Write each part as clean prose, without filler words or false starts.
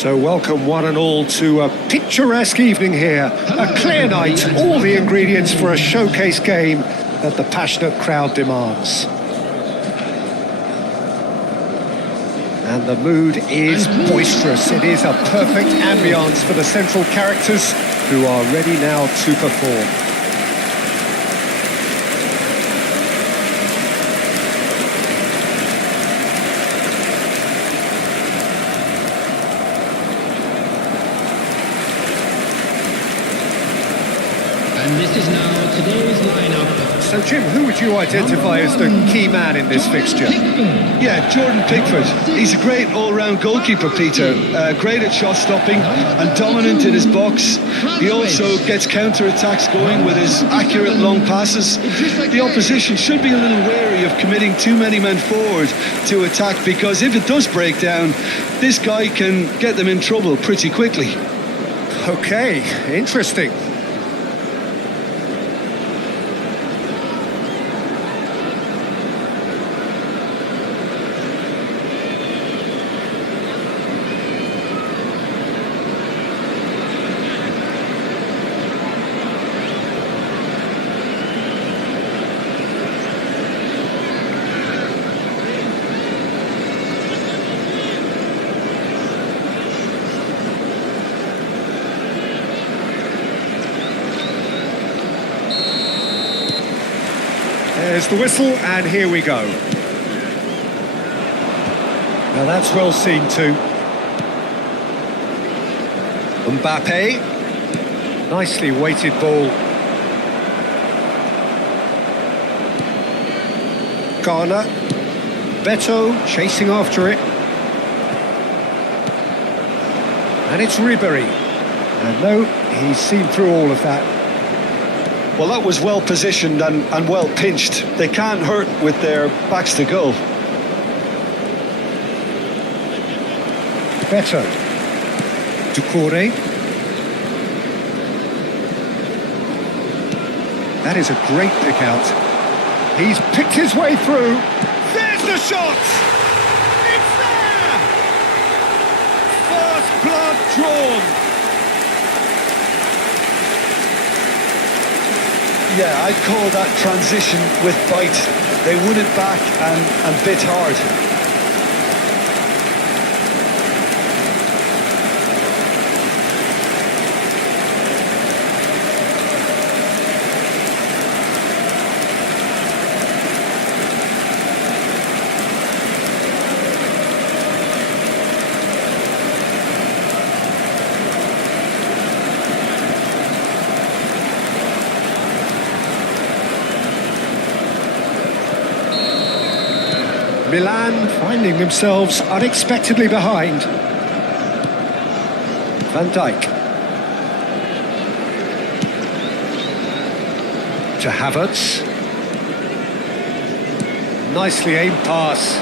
So welcome one and all to a picturesque evening here. A clear night, all the ingredients for a showcase game that the passionate crowd demands. And the mood is boisterous. It is a perfect ambience for the central characters who are ready now to perform. And this is now today's lineup. So Jim, who would you identify as the key man in this fixture? Yeah, Jordan Pickford. He's a great all-round goalkeeper, Peter. Great at shot stopping and dominant in his box. He also gets counter-attacks going with his accurate long passes. The opposition should be a little wary of committing too many men forward to attack, because if it does break down, this guy can get them in trouble pretty quickly. Okay, interesting. There's the whistle, and here we go. Now that's well seen too. Mbappe. Nicely weighted ball. Garner. Beto chasing after it. And it's Ribery. And no, he's seen through all of that. Well, that was well positioned and well pinched. They can't hurt with their backs to goal. Beto. Doucouré. That is a great pick out. He's picked his way through. There's the shot! It's there! First blood drawn. Yeah, I'd call that transition with bite. They won it back and bit hard. Milan finding themselves unexpectedly behind. Van Dijk. To Havertz. Nicely aimed pass.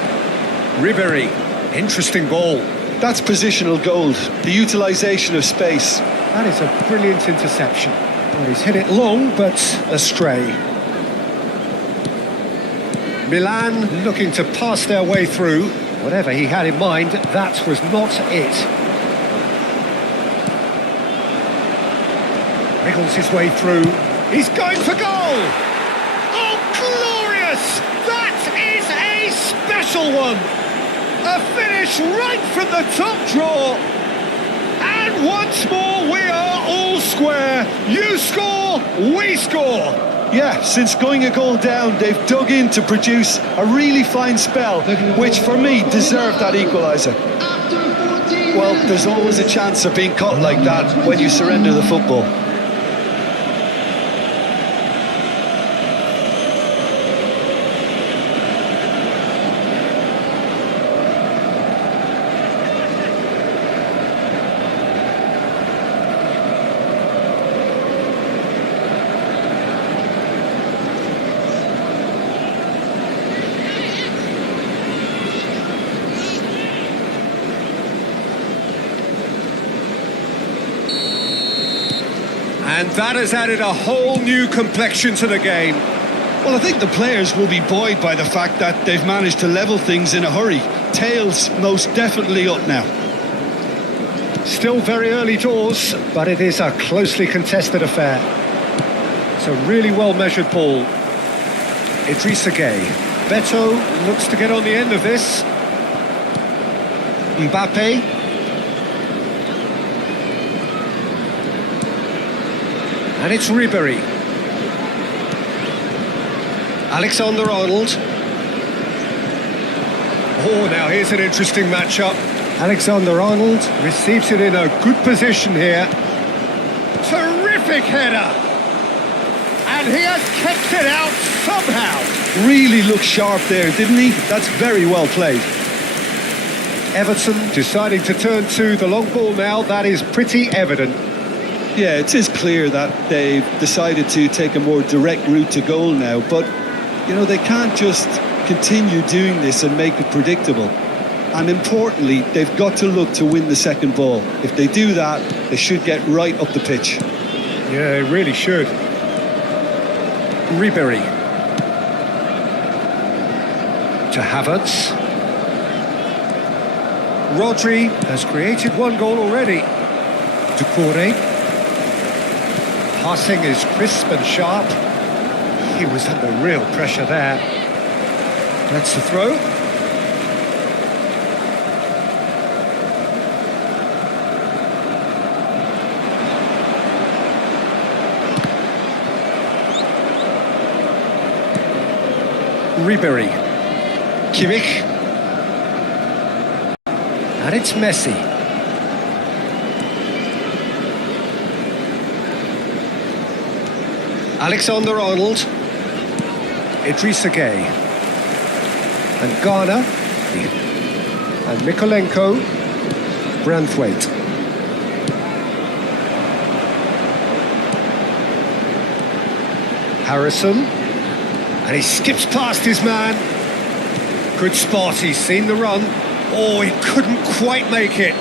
Ribery. Interesting ball. That's positional gold, the utilisation of space. That is a brilliant interception. Well, he's hit it long, but astray. Milan looking to pass their way through. Whatever he had in mind, that was not it. Wriggles his way through. He's going for goal! Oh, glorious! That is a special one! A finish right from the top draw. And once more, we are all square. You score, we score. Yeah, since going a goal down, they've dug in to produce a really fine spell, which for me deserved that equaliser. Well, there's always a chance of being caught like that when you surrender the football. And that has added a whole new complexion to the game. Well, I think the players will be buoyed by the fact that they've managed to level things in a hurry. Tails most definitely up now. Still very early doors, but it is a closely contested affair. It's a really well-measured ball. Idrissa Gueye. Beto looks to get on the end of this. Mbappe. And it's Ribéry. Alexander-Arnold. Oh, now here's an interesting matchup. Alexander-Arnold receives it in a good position here. Terrific header! And he has kept it out somehow. Really looked sharp there, didn't he? That's very well played. Everton deciding to turn to the long ball now. That is pretty evident. Yeah, it is clear that they've decided to take a more direct route to goal now, but, you know, they can't just continue doing this and make it predictable. And importantly, they've got to look to win the second ball. If they do that, they should get right up the pitch. Yeah, they really should. Ribéry. To Havertz. Rodri has created one goal already. Doucouré. Passing is crisp and sharp. He was under real pressure there. That's the throw. Ribéry. Kimmich. And it's Messi. Alexander-Arnold. Idrissa Gueye. And Ghana. And Mikolenko. Branthwaite. Harrison. And he skips past his man. Good spot, he's seen the run. Oh, he couldn't quite make it.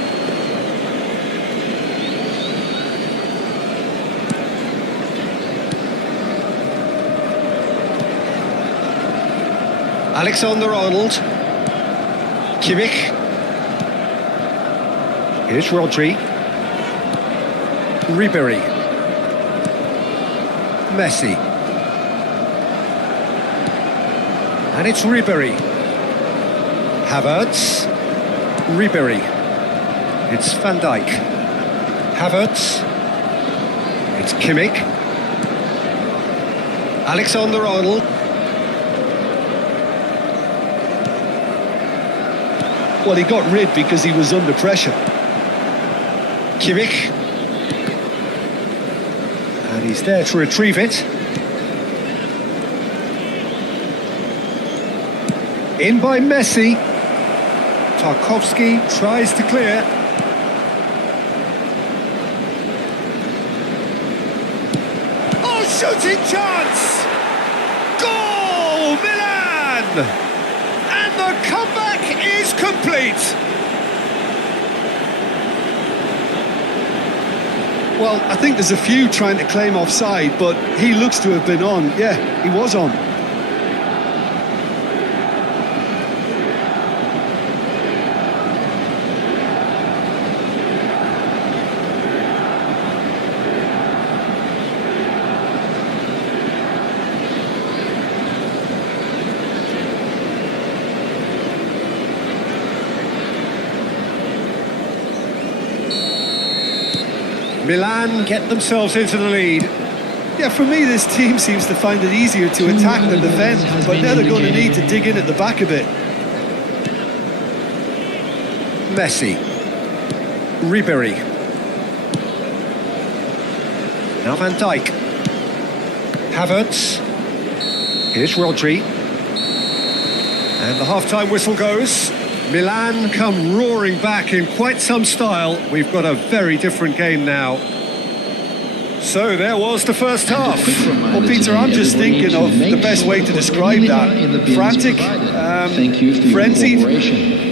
Alexander-Arnold. Kimmich. Here's Rodri. Ribéry. Messi. And it's Ribéry. Havertz. Ribéry. It's Van Dijk. Havertz. It's Kimmich. Alexander-Arnold. Well, he got rid because he was under pressure. Kimmich. And he's there to retrieve it. In by Messi. Tarkowski tries to clear. Oh, shooting chance! Goal, Milan! And the comeback is complete. Well, I think there's a few trying to claim offside, but he looks to have been on. Yeah, he was on. Milan get themselves into the lead. Yeah, for me, this team seems to find it easier to attack than defend, but now they're going to need to dig in at the back a bit. Messi. Ribéry. Now Van Dijk. Havertz. Here's Rodri. And the half-time whistle goes. Milan come roaring back in quite some style. We've got a very different game now. So there was the first half. Well, Peter, I'm just thinking of the best way to describe that. Frantic, frenzied.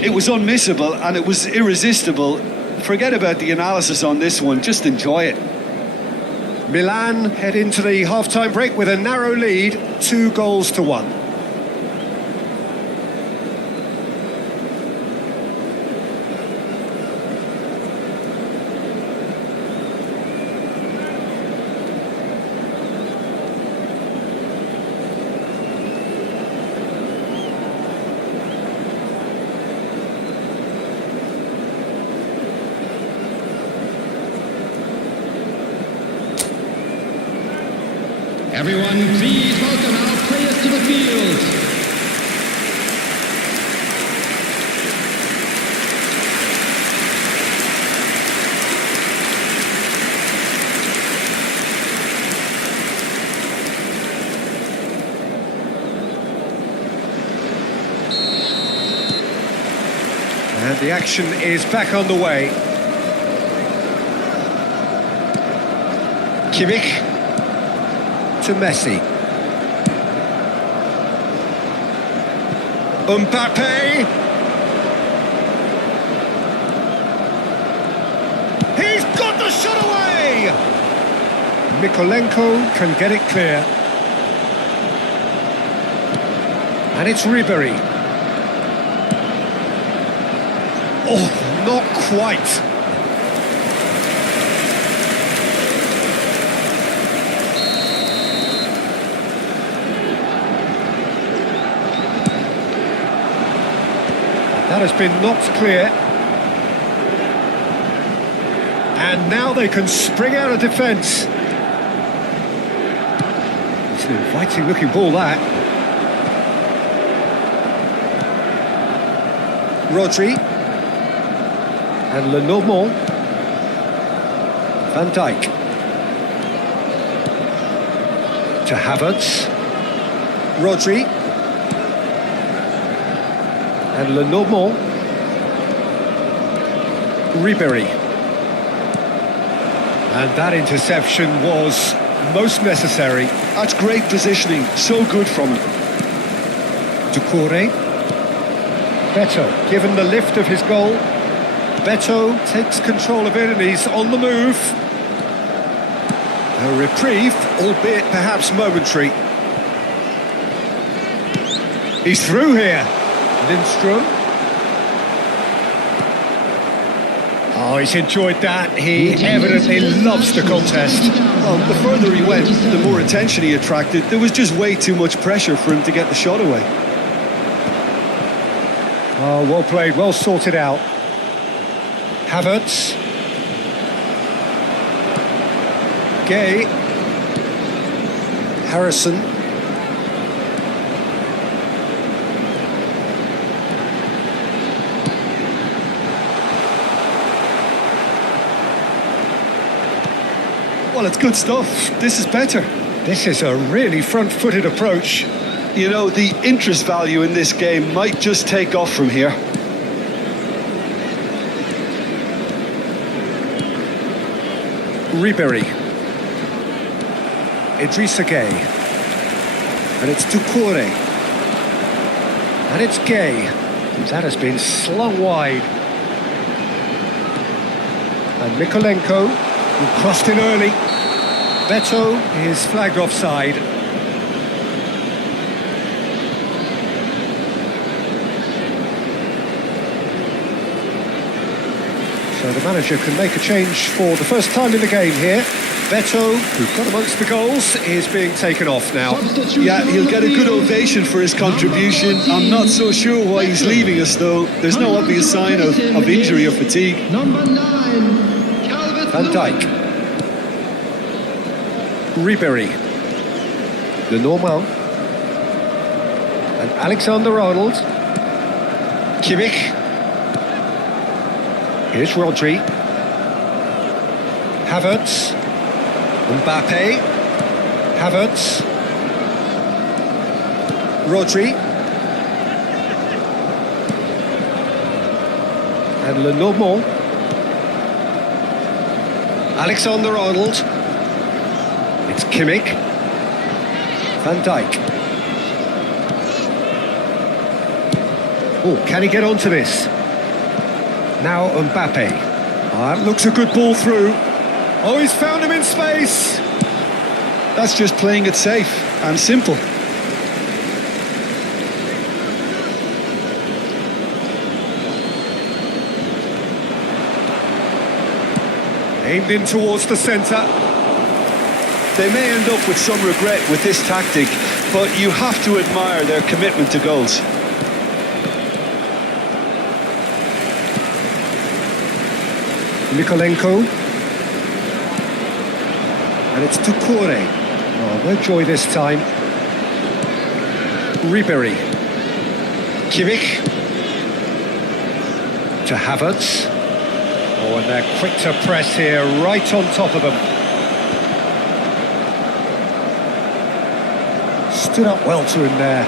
It was unmissable and it was irresistible. Forget about the analysis on this one, just enjoy it. Milan head into the half-time break with a narrow lead, 2-1. Everyone, please welcome our players to the field. And the action is back on the way. Kimmich to Messi. Mbappe. He's got the shot away! Mikolenko can get it clear. And it's Ribery. Oh, not quite. That has been knocked clear. And now they can spring out of defence. It's an inviting looking ball, that. Rodri. And Lenormand. Van Dijk. To Havertz. Rodri. And Lenormand. Ribery. And that interception was most necessary. That's great positioning, so good from him. Doucouré. Beto, given the lift of his goal. Beto takes control of it and he's on the move. A reprieve, albeit perhaps momentary. He's through here. Lindstrom. Oh, he's enjoyed that. He evidently loves the contest. Well, the further he went, the more attention he attracted. There was just way too much pressure for him to get the shot away. Oh, well played, well sorted out. Havertz. Gay. Harrison. Well, it's good stuff. This is better. This is a really front-footed approach. You know, the interest value in this game might just take off from here. Ribery. Idrissa Gay. And it's Doucouré. And it's Gay. That has been slung wide. And Mikolenko, who crossed in early. Beto is flagged offside. So the manager can make a change for the first time in the game here. Beto, who got amongst the goals, is being taken off now. Yeah, he'll get a good ovation for his contribution. I'm not so sure why he's leaving us, though. There's no obvious sign of injury or fatigue. Number 9, Van Dijk. Ribery. Lenormand. And Alexander-Arnold. Kimmich. Here's Rodri. Havertz. Mbappe. Havertz. Rodri. And Lenormand. Alexander-Arnold. It's Kimmich. Van Dijk. Oh, can he get onto this? Now Mbappe. That looks a good ball through. Oh, he's found him in space. That's just playing it safe and simple. Aimed in towards the centre. They may end up with some regret with this tactic, but you have to admire their commitment to goals. Mikolenko. And it's Doucouré. Oh, no joy this time. Ribery. Kimmich. To Havertz. Oh, and they're quick to press here, right on top of them. Stood up well to him there.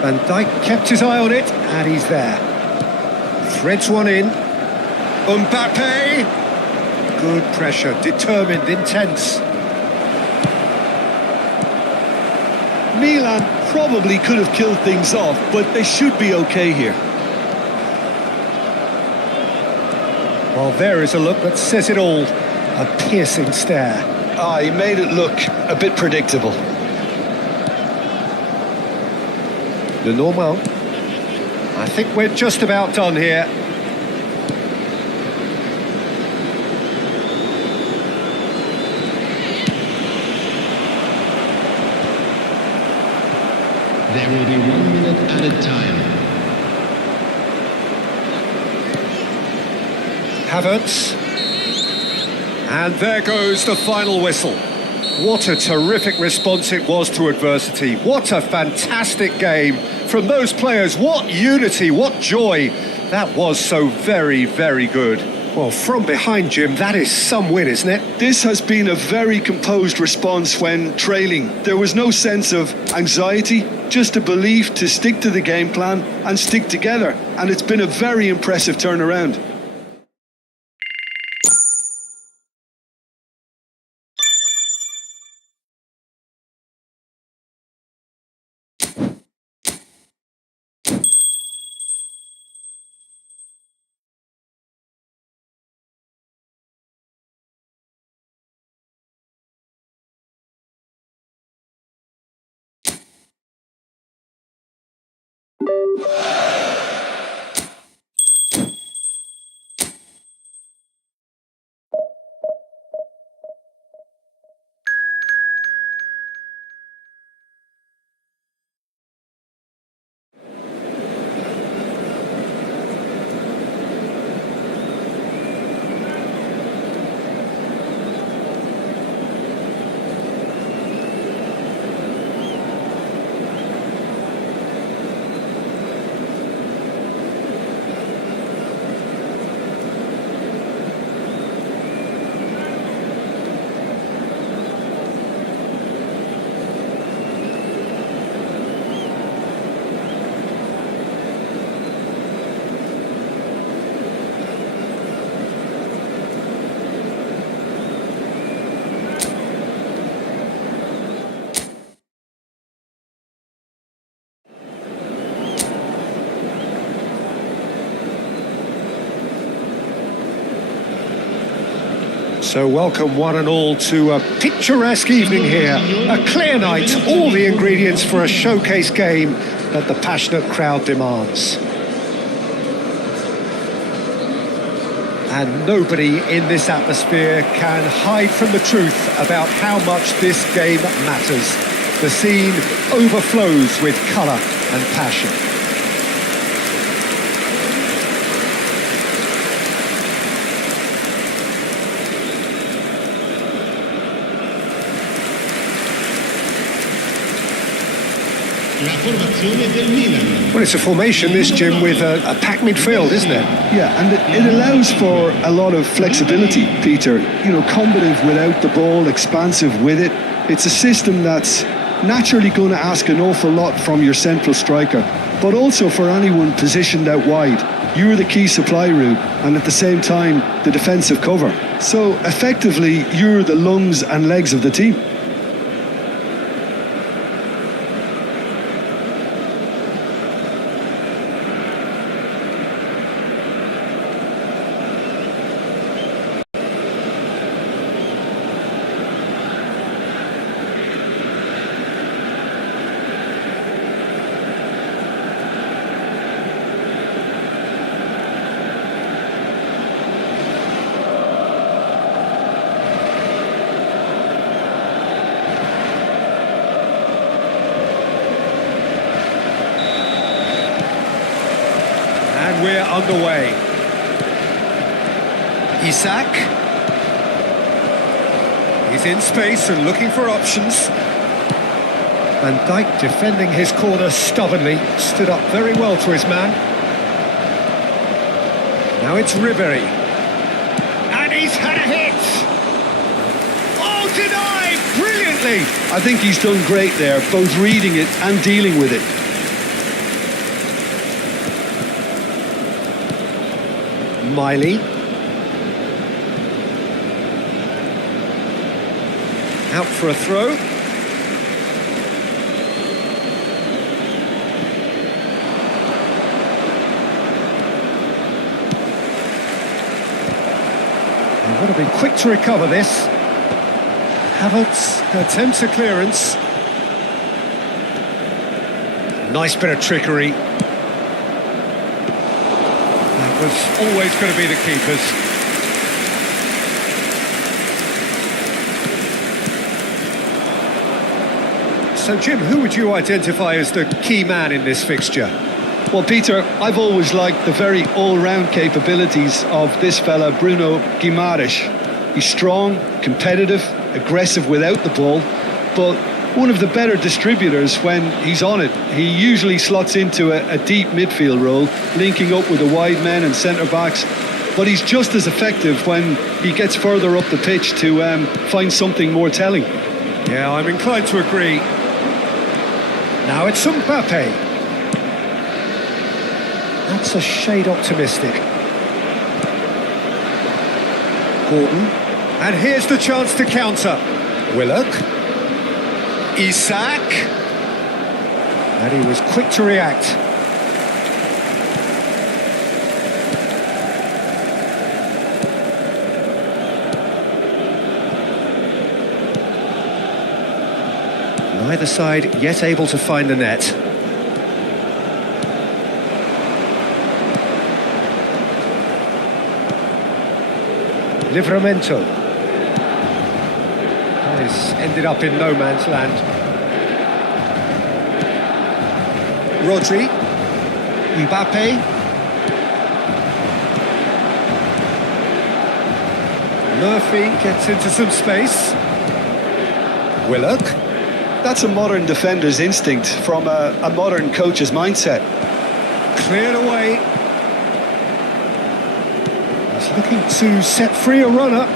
Van Dijk kept his eye on it, and he's there. Threads one in. Mbappe! Good pressure, determined, intense. Milan probably could have killed things off, but they should be okay here. Well, there is a look that says it all. A piercing stare. Ah, he made it look a bit predictable. The normal. I think we're just about done here. There will be 1 minute added time. Havertz. And there goes the final whistle. What a terrific response it was to adversity. What a fantastic game from those players. What unity, what joy. That was so very, very good. Well, from behind, Jim, that is some win, isn't it? This has been a very composed response when trailing. There was no sense of anxiety, just a belief to stick to the game plan and stick together. And it's been a very impressive turnaround. So welcome one and all to a picturesque evening here. A clear night, all the ingredients for a showcase game that the passionate crowd demands. And nobody in this atmosphere can hide from the truth about how much this game matters. The scene overflows with colour and passion. Well, it's a formation, this, Jim, with a packed midfield, isn't it? Yeah, and it allows for a lot of flexibility, Peter. You know, combative without the ball, expansive with it. It's a system that's naturally going to ask an awful lot from your central striker, but also for anyone positioned out wide. You're the key supply route, and at the same time, the defensive cover. So, effectively, you're the lungs and legs of the team. And we're underway. Isak. He's in space and looking for options. Van Dijk defending his corner stubbornly, stood up very well to his man. Now it's Ribery. And he's had a hit! Oh, denied! Brilliantly! I think he's done great there, both reading it and dealing with it. Miley. Out for a throw. They've got to be quick to recover this. Havertz attempts a clearance. Nice bit of trickery. That was always going to be the keeper's. So, Jim, who would you identify as the key man in this fixture? Well, Peter, I've always liked the very all-round capabilities of this fella, Bruno Guimaraes. He's strong, competitive, aggressive without the ball, but one of the better distributors when he's on it. He usually slots into a deep midfield role, linking up with the wide men and centre-backs, but he's just as effective when he gets further up the pitch to find something more telling. Yeah, I'm inclined to agree. Now it's Mbappe. That's a shade optimistic. Gordon. And here's the chance to counter. Willock. Isak. And he was quick to react. Neither side yet able to find the net. Livramento. Has ended up in no man's land. Rodri. Mbappe. Murphy gets into some space. Willock. That's a modern defender's instinct from a modern coach's mindset. Cleared away. He's looking to set free a runner.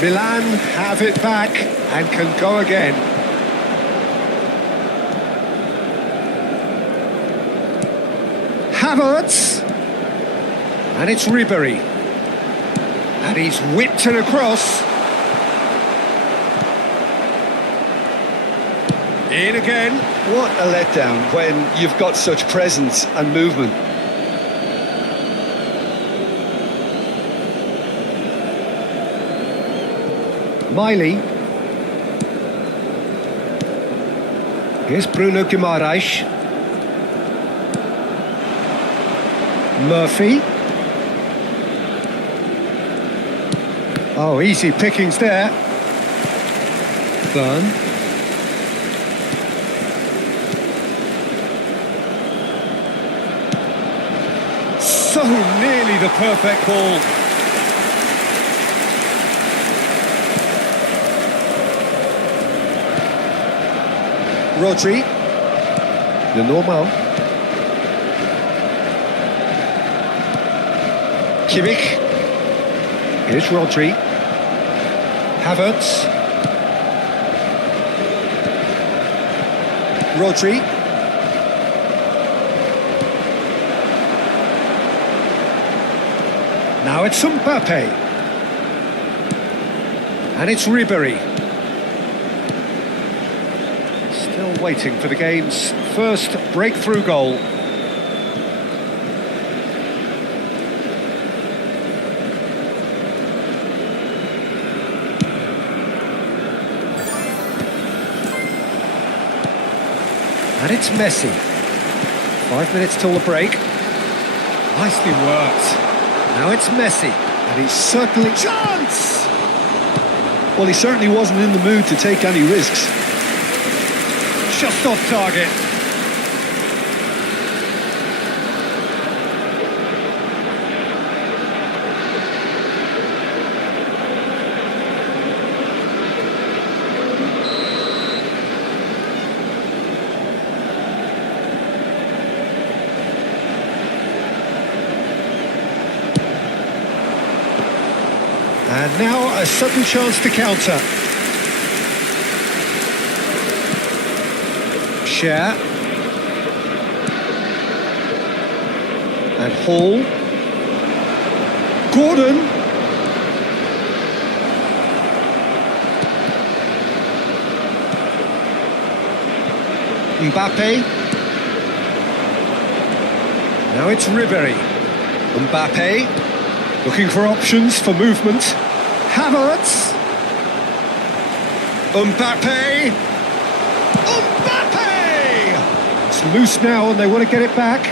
Milan have it back and can go again. Havertz. And it's Ribery. And he's whipped it across. In again. What a letdown when you've got such presence and movement. Miley. Here's Bruno Guimaraes. Murphy. Oh, easy pickings there. Byrne. So nearly the perfect ball. Rodri. The normal. Kimmich. Here's Rodri. Havertz. Rodri. Now it's Mbappe. And it's Ribery. Still waiting for the game's first breakthrough goal. And it's Messi. 5 minutes till the break. Nicely worked. Now it's Messi. And he's certainly... Chance! Well, he certainly wasn't in the mood to take any risks. Just off target. And now a sudden chance to counter. Share. And Hall. Gordon. Mbappe. Now it's Ribéry. Mbappe. Looking for options for movement. Havertz. Mbappe. Mbappe! It's loose now and they want to get it back.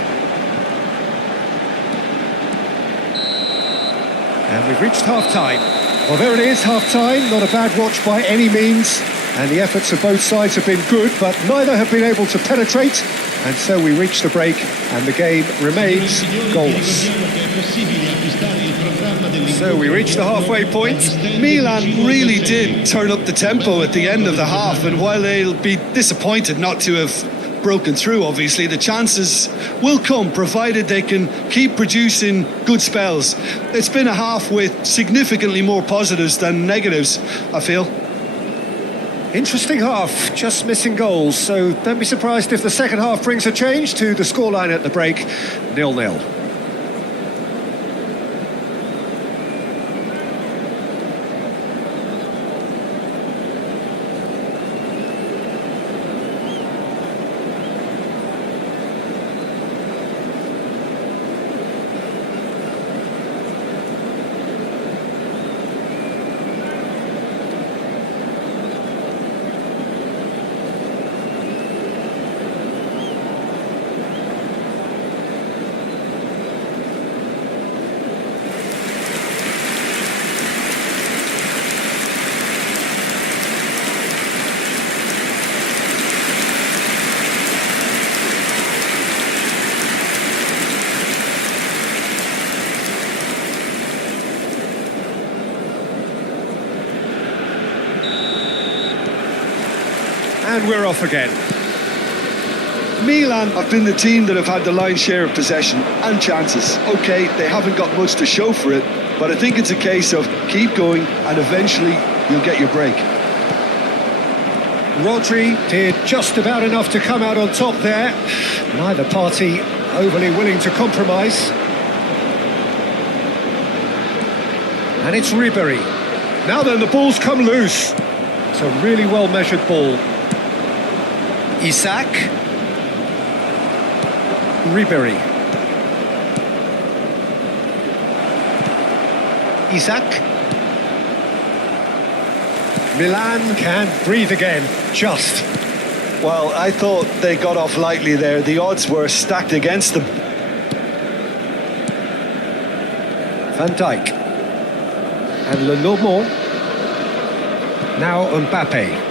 And we've reached half-time. Well, there it is, half-time. Not a bad watch by any means. And the efforts of both sides have been good, but neither have been able to penetrate. And so we reach the break, and the game remains goalless. So we reach the halfway point. Milan really did turn up the tempo at the end of the half, and while they'll be disappointed not to have broken through, obviously, the chances will come, provided they can keep producing good spells. It's been a half with significantly more positives than negatives, I feel. Interesting half, just missing goals, so don't be surprised if the second half brings a change to the scoreline at the break, 0-0. And we're off again. Milan have been the team that have had the lion's share of possession and chances. OK, they haven't got much to show for it, but I think it's a case of keep going and eventually you'll get your break. Rodri did just about enough to come out on top there. Neither party overly willing to compromise. And it's Ribéry. Now then, the ball's come loose. It's a really well-measured ball. Isak. Ribéry. Isak. Milan can breathe again, just. Well, I thought they got off lightly there. The odds were stacked against them. Van Dijk. And Lenormand. Now Mbappe.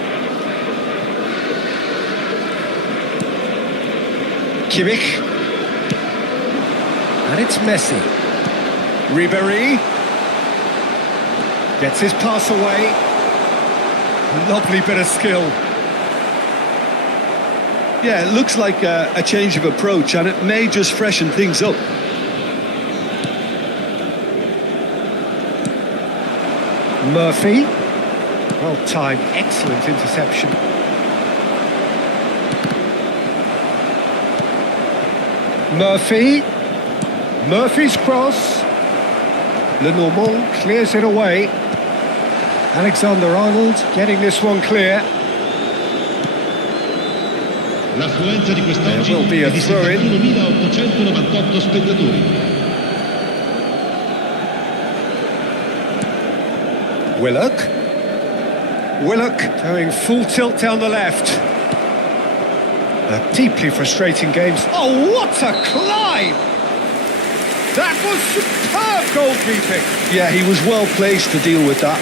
Kimmich. And it's Messi. Ribéry. Gets his pass away. Lovely bit of skill. Yeah, it looks like a change of approach, and it may just freshen things up. Murphy. Well timed, excellent interception. Murphy. Murphy's cross. Lenormand clears it away. Alexander-Arnold getting this one clear. There will be a throw-in. Willock. Willock going full tilt down the left. A deeply frustrating game. Oh, what a climb! That was superb goalkeeping. Yeah, he was well placed to deal with that.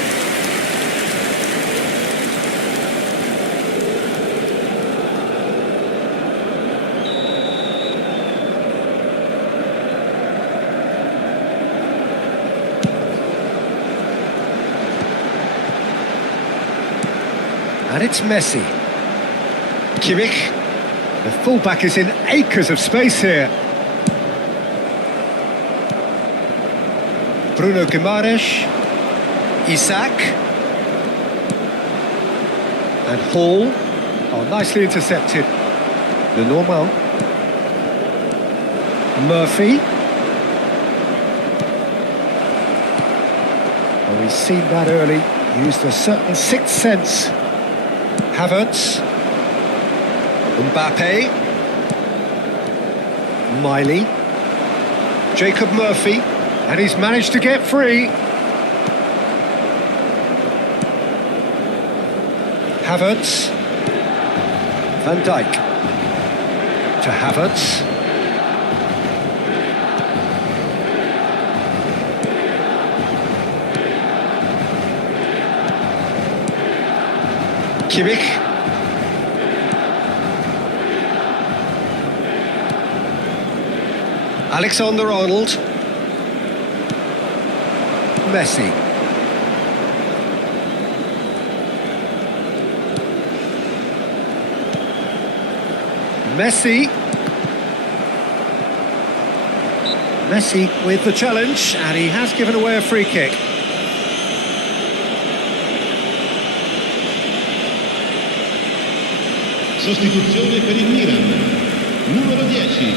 And it's Messi. Kimmich. The fullback is in acres of space here. Bruno Guimaraes. Isak. And Hall. Oh, nicely intercepted. Le Normand. Murphy. Oh, he's seen that early. Used a certain sixth sense. Havertz. Mbappe. Miley. Jacob Murphy. And he's managed to get free. Havertz. Van Dijk. To Havertz. Kimmich. Alexander-Arnold. Messi. Messi with the challenge, and he has given away a free kick. Sostituzione per il Milan. Numero 10,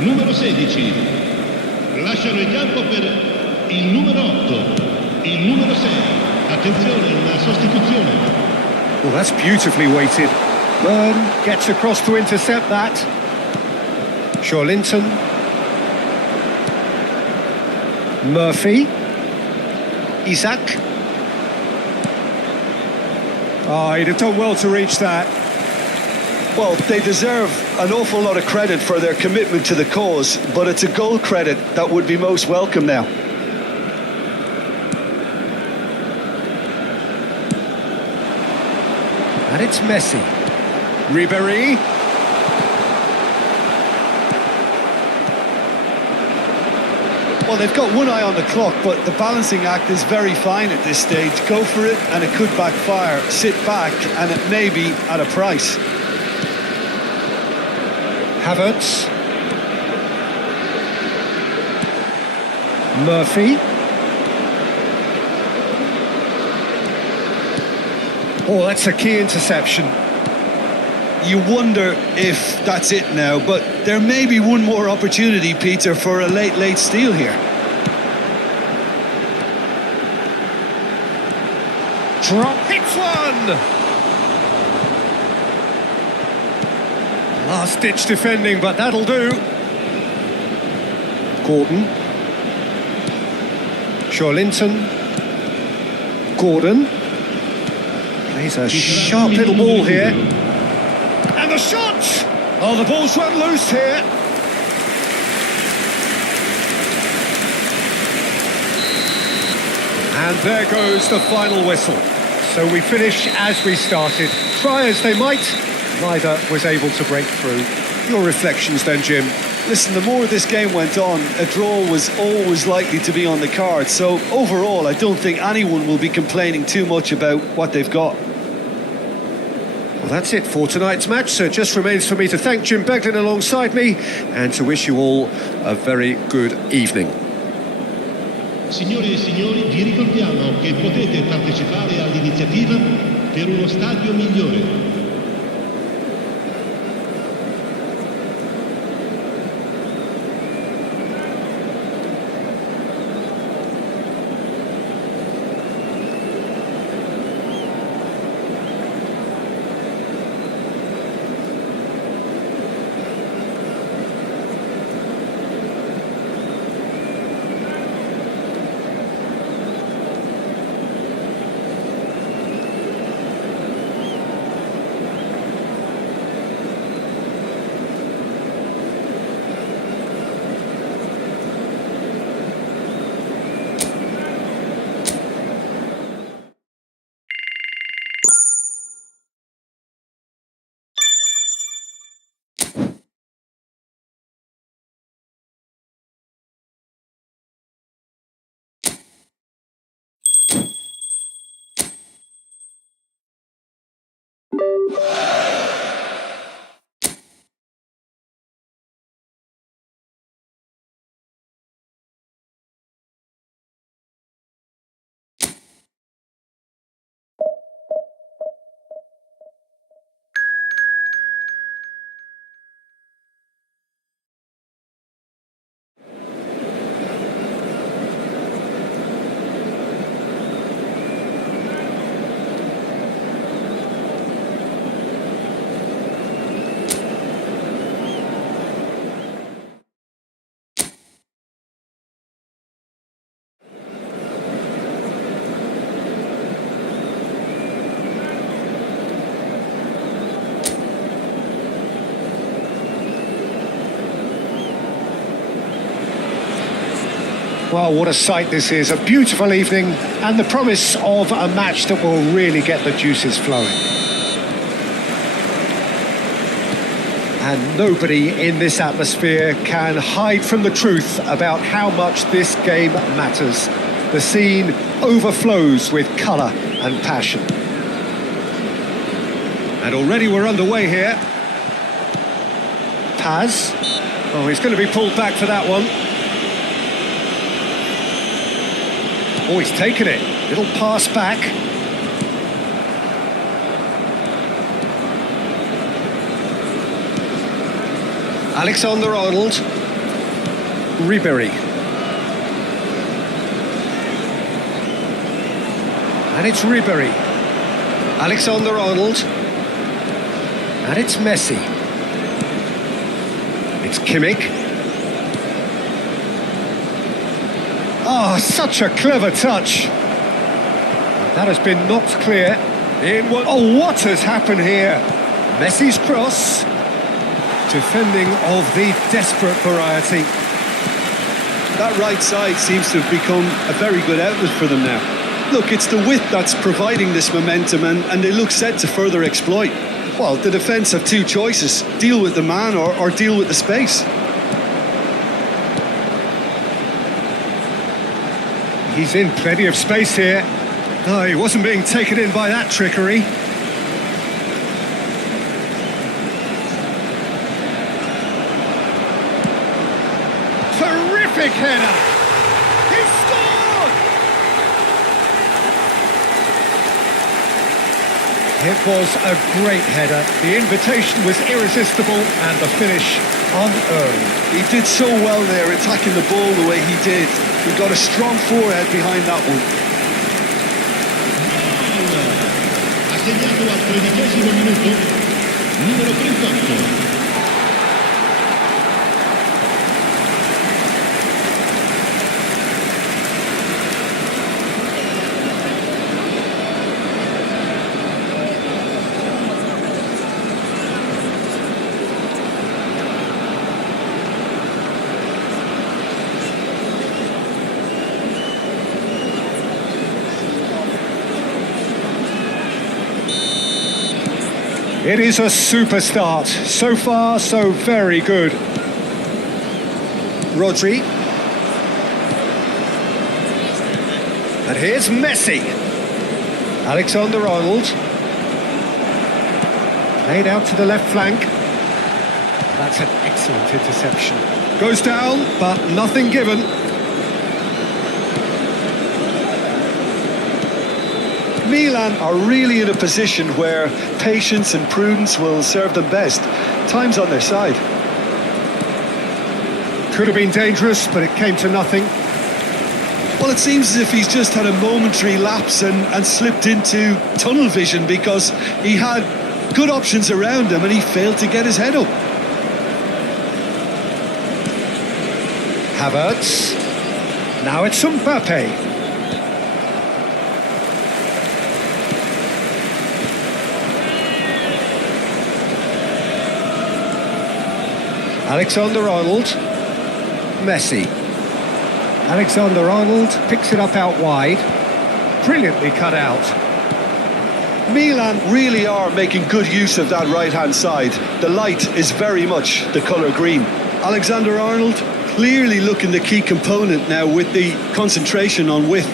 numero 16. Lasciano il campo per il numero 8, il numero 6. Attenzione, una sostituzione. Well, that's beautifully weighted. Byrne gets across to intercept that. Linton. Murphy. Isak. Oh, he'd have done well to reach that. Well, they deserve an awful lot of credit for their commitment to the cause, but it's a goal credit that would be most welcome now. And it's Messi. Ribéry. Well, they've got one eye on the clock, but the balancing act is very fine at this stage. Go for it, and it could backfire. Sit back, and it may be at a price. Havertz. Murphy. Oh, that's a key interception. You wonder if that's it now, but there may be one more opportunity, Peter, for a late steal here. Drop hits one! Last-ditch defending, but that'll do. Gordon. Linton. Gordon. Plays a sharp little ball here. And the shot! Oh, the ball's run loose here. And there goes the final whistle. So we finish as we started. Try as they might, neither was able to break through. Your reflections then, Jim? Listen, the more this game went on, a draw was always likely to be on the card. So overall, I don't think anyone will be complaining too much about what they've got. Well, that's it for tonight's match. So it just remains for me to thank Jim Beglin alongside me and to wish you all a very good evening. Signore e signori, vi ricordiamo che potete partecipare all'iniziativa per uno stadio migliore. Well, what a sight this is. A beautiful evening and the promise of a match that will really get the juices flowing. And nobody in this atmosphere can hide from the truth about how much this game matters. The scene overflows with colour and passion. And already we're underway here. Paz. Oh, he's going to be pulled back for that one. Oh, he's taken it. Little pass back. Alexander-Arnold. Ribéry. And it's Ribéry. Alexander-Arnold. And it's Messi. It's Kimmich. Oh, such a clever touch. That has been knocked clear. Oh, what has happened here? Messi's cross. Defending of the desperate variety. That right side seems to have become a very good outlet for them now. Look, it's the width that's providing this momentum, and they look set to further exploit. Well, the defence have two choices: deal with the man or deal with the space. He's in plenty of space here. No, he wasn't being taken in by that trickery. Terrific header! He scored! It was a great header. The invitation was irresistible and the finish unearned. He did so well there, attacking the ball the way he did. He got a strong forehead behind that one. Ha segnato al 13° minuto numero 38. It is a super start. So far, so very good. Rodri. And here's Messi. Alexander-Arnold. Played out to the left flank. That's an excellent interception. Goes down, but nothing given. Milan are really in a position where patience and prudence will serve them best. Time's on their side. Could have been dangerous, but it came to nothing. Well, it seems as if he's just had a momentary lapse and slipped into tunnel vision, because he had good options around him and he failed to get his head up. Havertz. Now it's Mbappe. Alexander-Arnold. Messi. Alexander-Arnold picks it up out wide. Brilliantly cut out. Milan really are making good use of that right-hand side. The light is very much the colour green. Alexander-Arnold clearly looking the key component now with the concentration on width.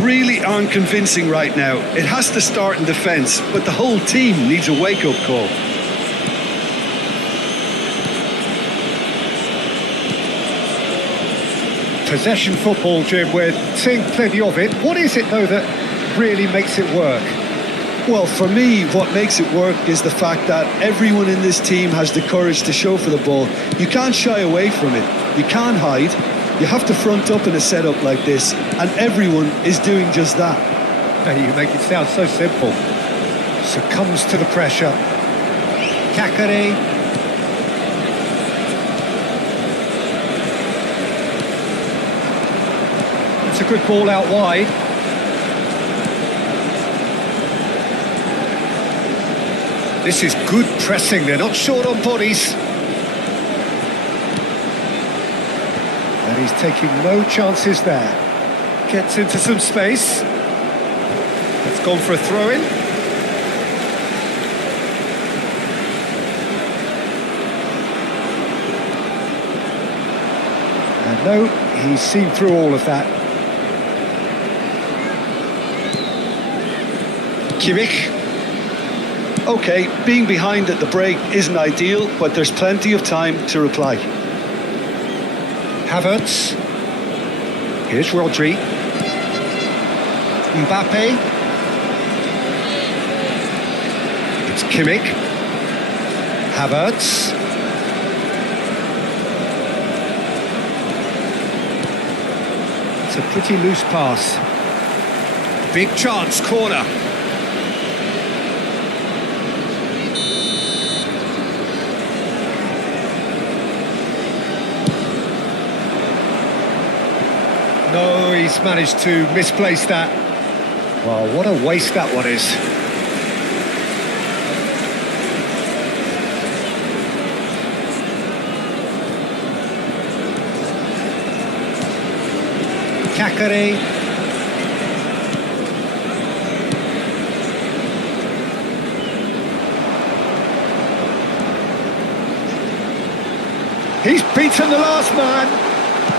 Really aren't convincing right now. It has to start in defence, but the whole team needs a wake-up call. Possession football, Jim, we're seeing plenty of it. What is it, though, that really makes it work? Well, for me, what makes it work is the fact that everyone in this team has the courage to show for the ball. You can't shy away from it. You can't hide. You have to front up in a setup like this, and everyone is doing just that. Hey, you make it sound so simple. Succumbs to the pressure. Kakare. It's a good ball out wide. This is good pressing. They're not short on bodies. And he's taking no chances there. Gets into some space. It's gone for a throw-in. And no, he's seen through all of that. Kimmich. Okay, being behind at the break isn't ideal, but there's plenty of time to reply. Havertz. Here's Rodri. Mbappe. It's Kimmich. Havertz. It's a pretty loose pass. Big chance, corner. No, he's managed to misplace that. Well, what a waste that one is. Kakare. He's beaten the last man.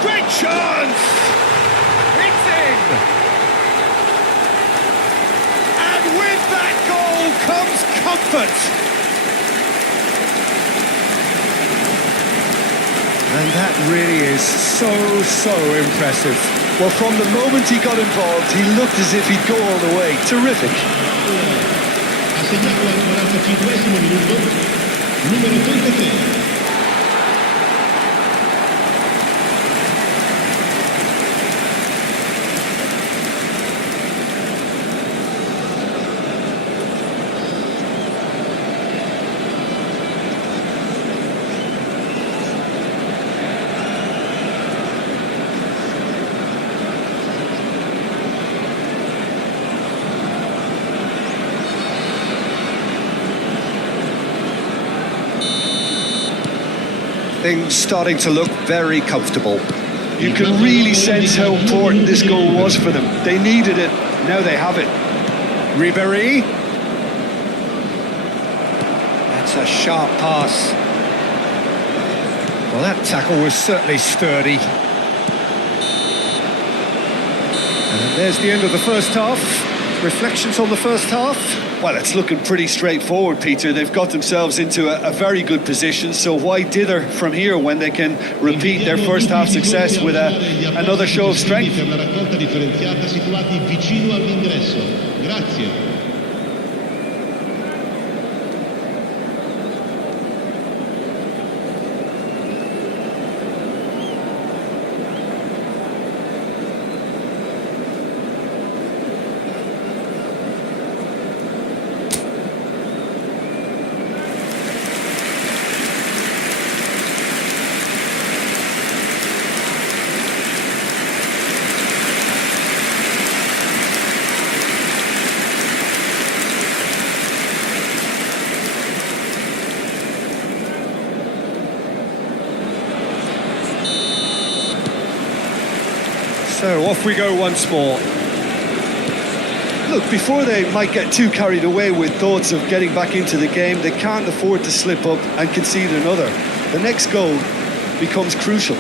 Great chance! It's in! And with that goal comes comfort. And that really is so impressive. Well, from the moment he got involved, he looked as if he'd go all the way. Terrific. Ha segnato al 45esimo minuto, numero 33. Things starting to look very comfortable. You can really sense how important this goal was for them. They needed it, now they have it. Ribéry. That's a sharp pass. Well, that tackle was certainly sturdy. And there's the end of the first half. Reflections on the first half? Well, it's looking pretty straightforward, Peter. They've got themselves into a very good position, so why dither from here when they can repeat their first half success with another show of strength? Per la raccolta differenziata situati vicino all'ingresso. Grazie. So off we go once more. Look, before they might get too carried away with thoughts of getting back into the game, they can't afford to slip up and concede another. The next goal becomes crucial.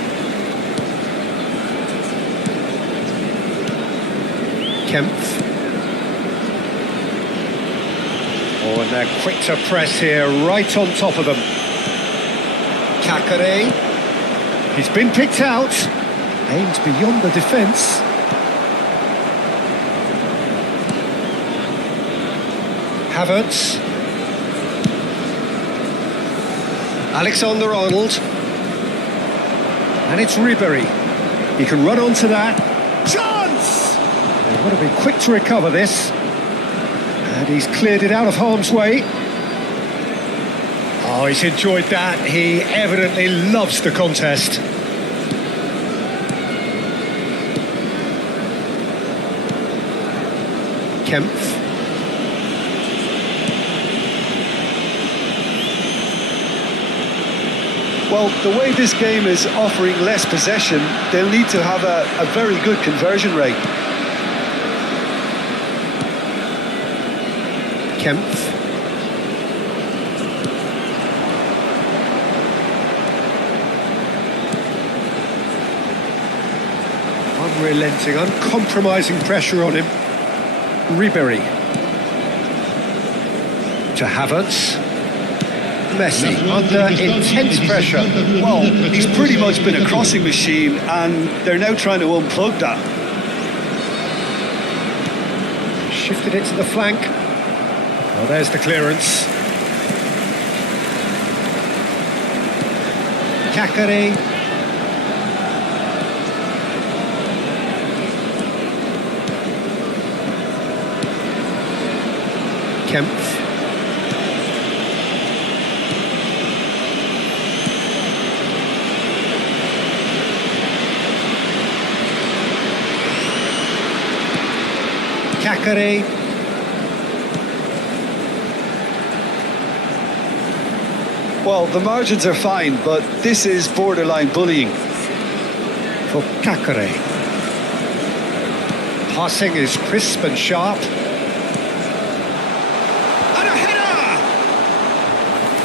Kempf. Oh, and they're quick to press here, right on top of them. Kakare. He's been picked out. Aims beyond the defence. Havertz. Alexander-Arnold. And it's Ribéry. He can run onto that. Chance! They've got to be quick to recover this. And he's cleared it out of harm's way. Oh, he's enjoyed that. He evidently loves the contest. Kempf. Well, the way this game is offering less possession, they'll need to have a very good conversion rate. Kempf. Unrelenting, uncompromising pressure on him. Ribery. To Havertz. Messi under intense pressure. Well, he's pretty much been a crossing machine, and they're now trying to unplug that. Shifted it to the flank. Well, there's the clearance. Kakare. Kempf. Kakare. Well, the margins are fine, but this is borderline bullying. For Kakare. Passing is crisp and sharp. And a header!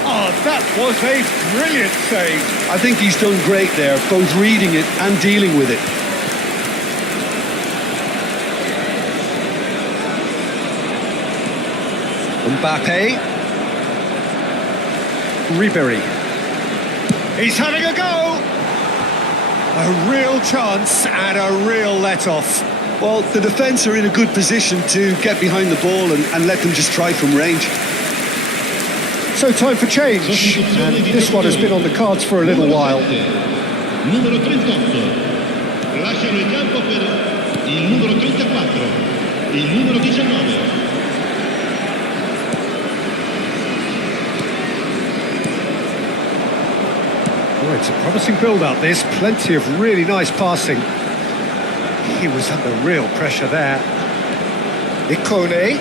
Oh, that was a brilliant save. I think he's done great there, both reading it and dealing with it. Mbappe. Ribery. He's having a go! A real chance and a real let-off. Well, the defence are in a good position to get behind the ball and let them just try from range. So time for change, and this one has been on the cards for a little while. Numero 38. Lasciano il campo per il numero 34. Il numero 19. Oh, it's a promising build-up, this. Plenty of really nice passing. He was under real pressure there. Ikone.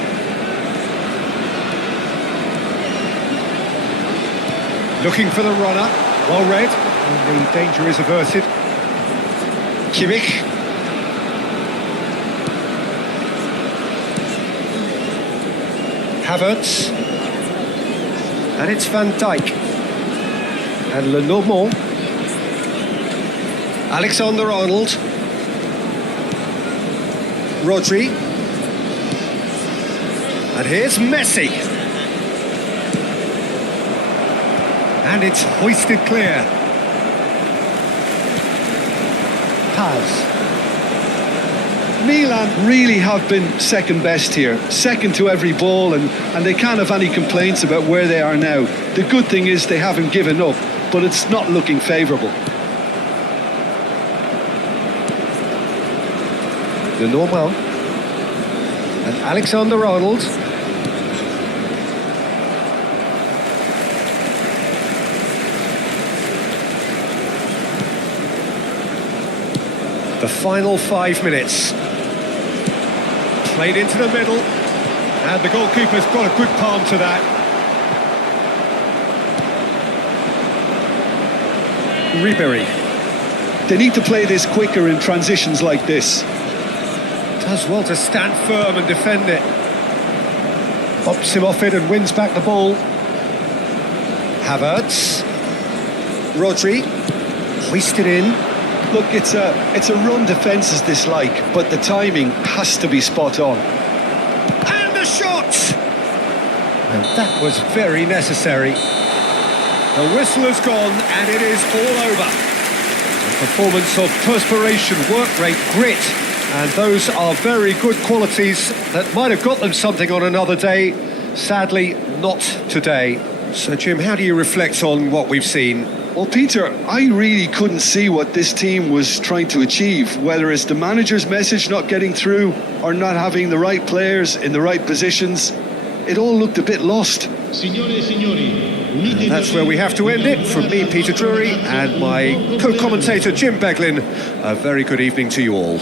Looking for the runner. Well read. And the danger is averted. Kimmich. Havertz. And it's Van Dijk. And Lenormand. Alexander-Arnold. Rodri. And here's Messi. And it's hoisted clear. Paz. Milan really have been second best here, second to every ball, and they can't have any complaints about where they are now. The good thing is they haven't given up, but it's not looking favourable. Lenormand. And Alexander-Arnold. The final 5 minutes. Played into the middle, and the goalkeeper's got a good palm to that. Ribery. They need to play this quicker in transitions like this. Does well to stand firm and defend it. Pops him off it and wins back the ball. Havertz. Rodri. Hoisted in. Look, it's a run defence is this like, but the timing has to be spot on. And the shot! And that was very necessary. The whistle has gone and it is all over. A performance of perspiration, work rate, grit, and those are very good qualities that might have got them something on another day. Sadly, not today. So, Jim, how do you reflect on what we've seen? Well, Peter, I really couldn't see what this team was trying to achieve, whether it's the manager's message not getting through or not having the right players in the right positions. It all looked a bit lost. And that's where we have to end it. From me, Peter Drury, and my co-commentator, Jim Beglin, a very good evening to you all.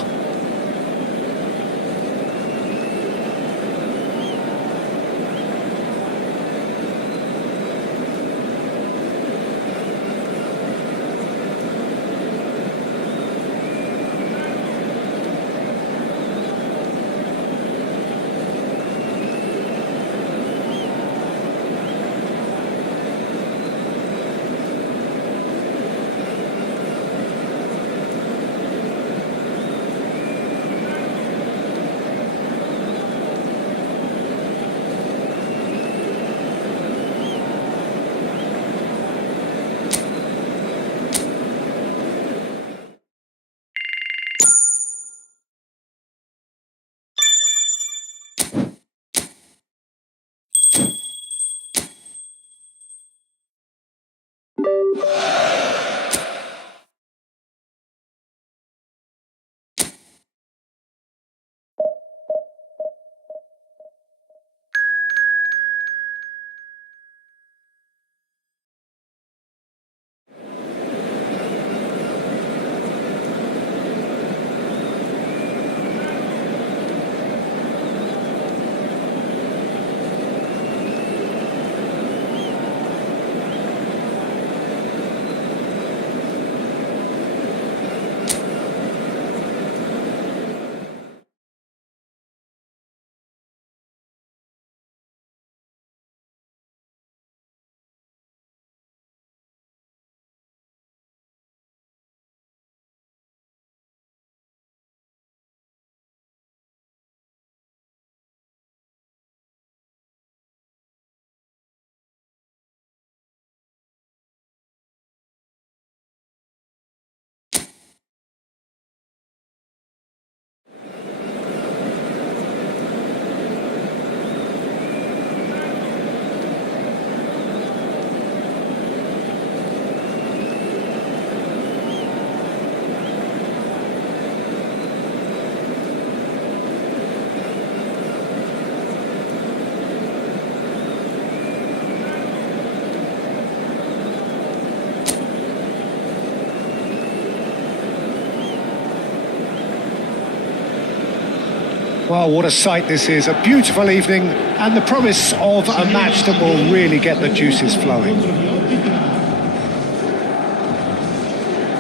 Well, what a sight this is. A beautiful evening and the promise of a match that will really get the juices flowing.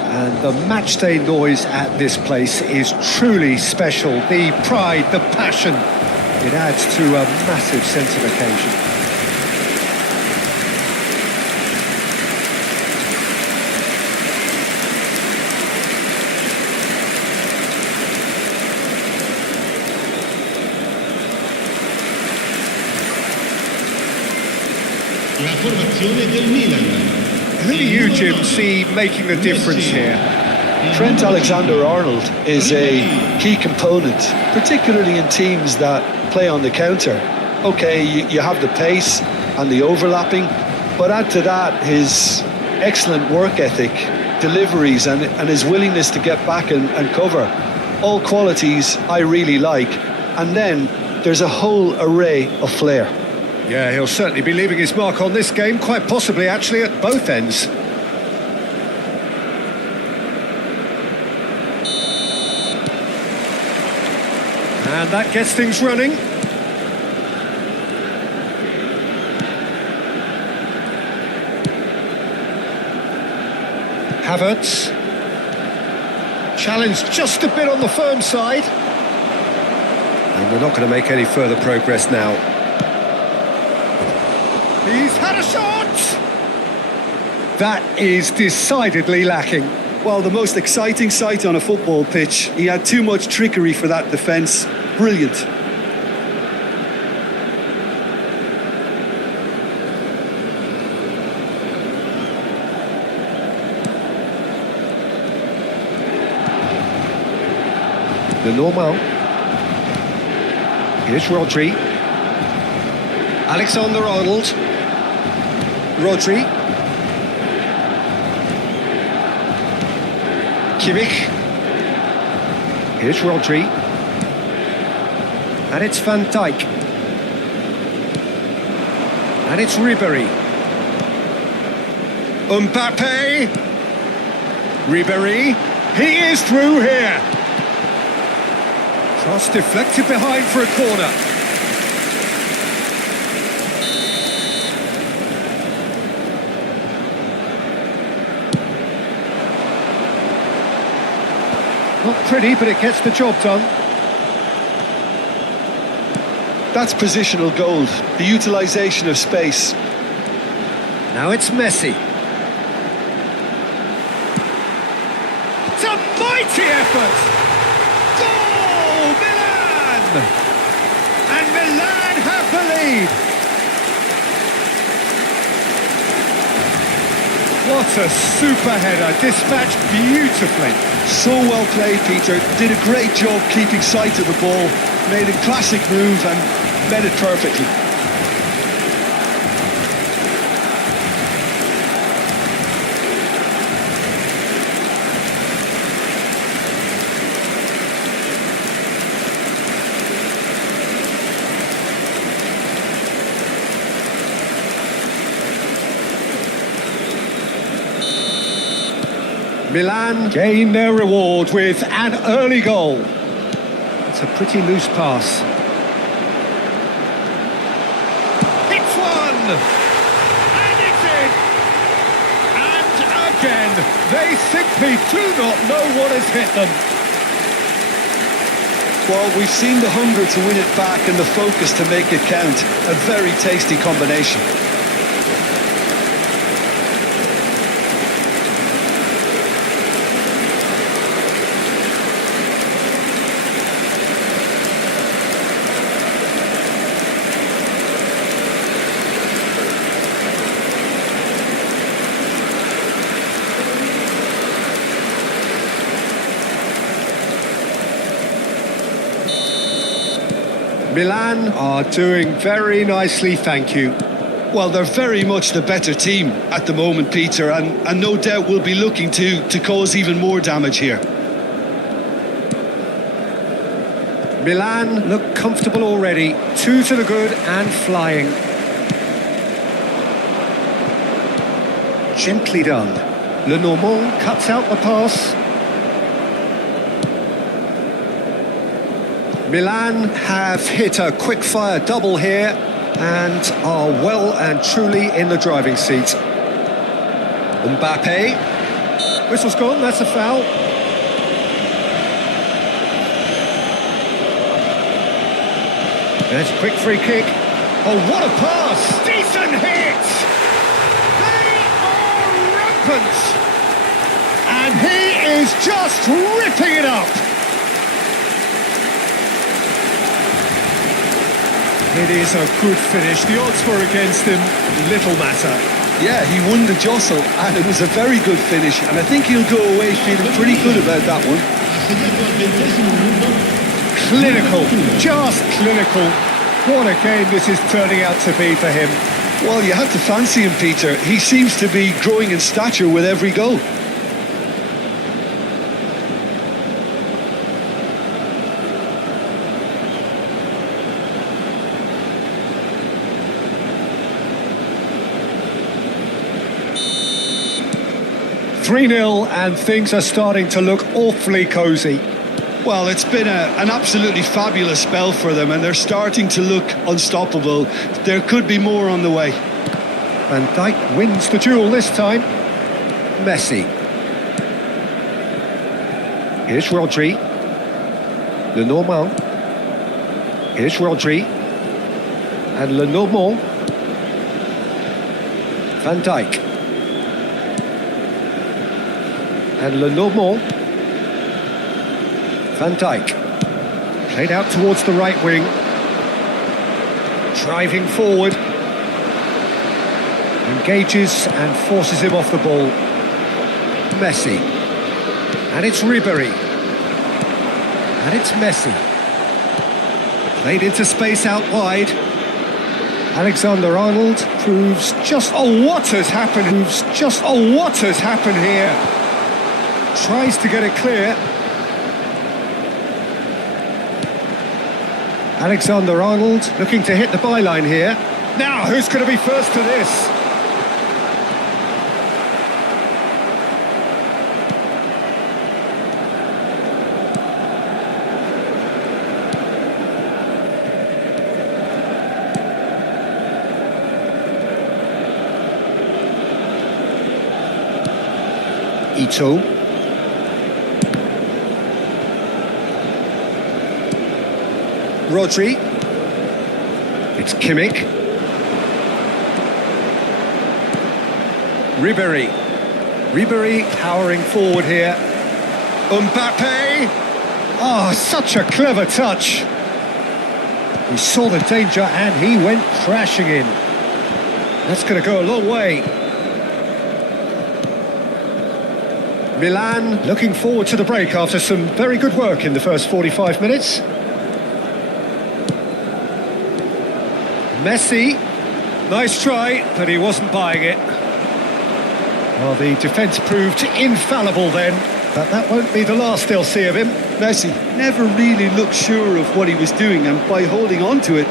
And the matchday noise at this place is truly special. The pride, the passion, it adds to a massive sense of occasion. La formazione del Milan. Who do you, Jim, see making the difference here? Trent Alexander-Arnold is a key component, particularly in teams that play on the counter. Okay, you have the pace and the overlapping, but add to that his excellent work ethic, deliveries and his willingness to get back and cover. All qualities I really like. And then there's a whole array of flair. Yeah, he'll certainly be leaving his mark on this game, quite possibly actually at both ends. And that gets things running. Havertz. Challenged just a bit on the firm side. And we're not going to make any further progress now. He's had a shot! That is decidedly lacking. Well, the most exciting sight on a football pitch. He had too much trickery for that defence. Brilliant. The normal. Here's Rodri. Alexander-Arnold. Rodri. Kimmich. Here's Rodri. And it's Van Dijk. And it's Ribéry. Mbappe. Ribéry. He is through here. Cross deflected behind for a corner. Not pretty, but it gets the job done. That's positional gold, the utilisation of space. Now it's Messi. It's a mighty effort! Goal, Milan! And Milan have the lead. What a super header, dispatched beautifully. So well played, Peter. Did a great job keeping sight of the ball. Made a classic move and met it perfectly. Milan gain their reward with an early goal. It's a pretty loose pass. It's one! And it's in! And again, they simply do not know what has hit them. Well, we've seen the hunger to win it back and the focus to make it count. A very tasty combination. Milan are doing very nicely, thank you. Well, they're very much the better team at the moment, Peter, and no doubt will be looking to cause even more damage here. Milan look comfortable already. 2 to the good and flying. Gently done. Lenormand cuts out the pass. Milan have hit a quick-fire double here and are well and truly in the driving seat. Mbappe. Whistle's gone, that's a foul. There's a quick free kick. Oh, what a pass! Decent hit! They are rampant! And he is just ripping it up! It is a good finish. The odds were against him. Little matter. Yeah, he won the jostle, and it was a very good finish, and I think he'll go away feeling pretty good about that one. Clinical, just clinical. What a game this is turning out to be for him. Well, you have to fancy him, Peter. He seems to be growing in stature with every goal. (3-0) and things are starting to look awfully cosy. Well, it's been an absolutely fabulous spell for them, and they're starting to look unstoppable. There could be more on the way. Van Dijk wins the duel this time. Messi. Here's Rodri. Lenormand. Here's Rodri. And Lenormand. Van Dijk. And Lenormand. Van Dijk. Played out towards the right wing. Driving forward. Engages and forces him off the ball. Messi. And it's Ribery. And it's Messi. Played into space out wide. Alexander-Arnold proves just... Oh, what has happened? What has happened here? Tries to get it clear. Alexander-Arnold looking to hit the byline here. Now, who's going to be first to this? Ito. Rodri. It's Kimmich. Ribery. Ribery powering forward here. Mbappe. Oh, such a clever touch. He saw the danger and he went crashing in. That's going to go a long way. Milan looking forward to the break after some very good work in the first 45 minutes. Messi, nice try, but he wasn't buying it. Well, the defence proved infallible then, but that won't be the last they'll see of him. Messi never really looked sure of what he was doing, and by holding on to it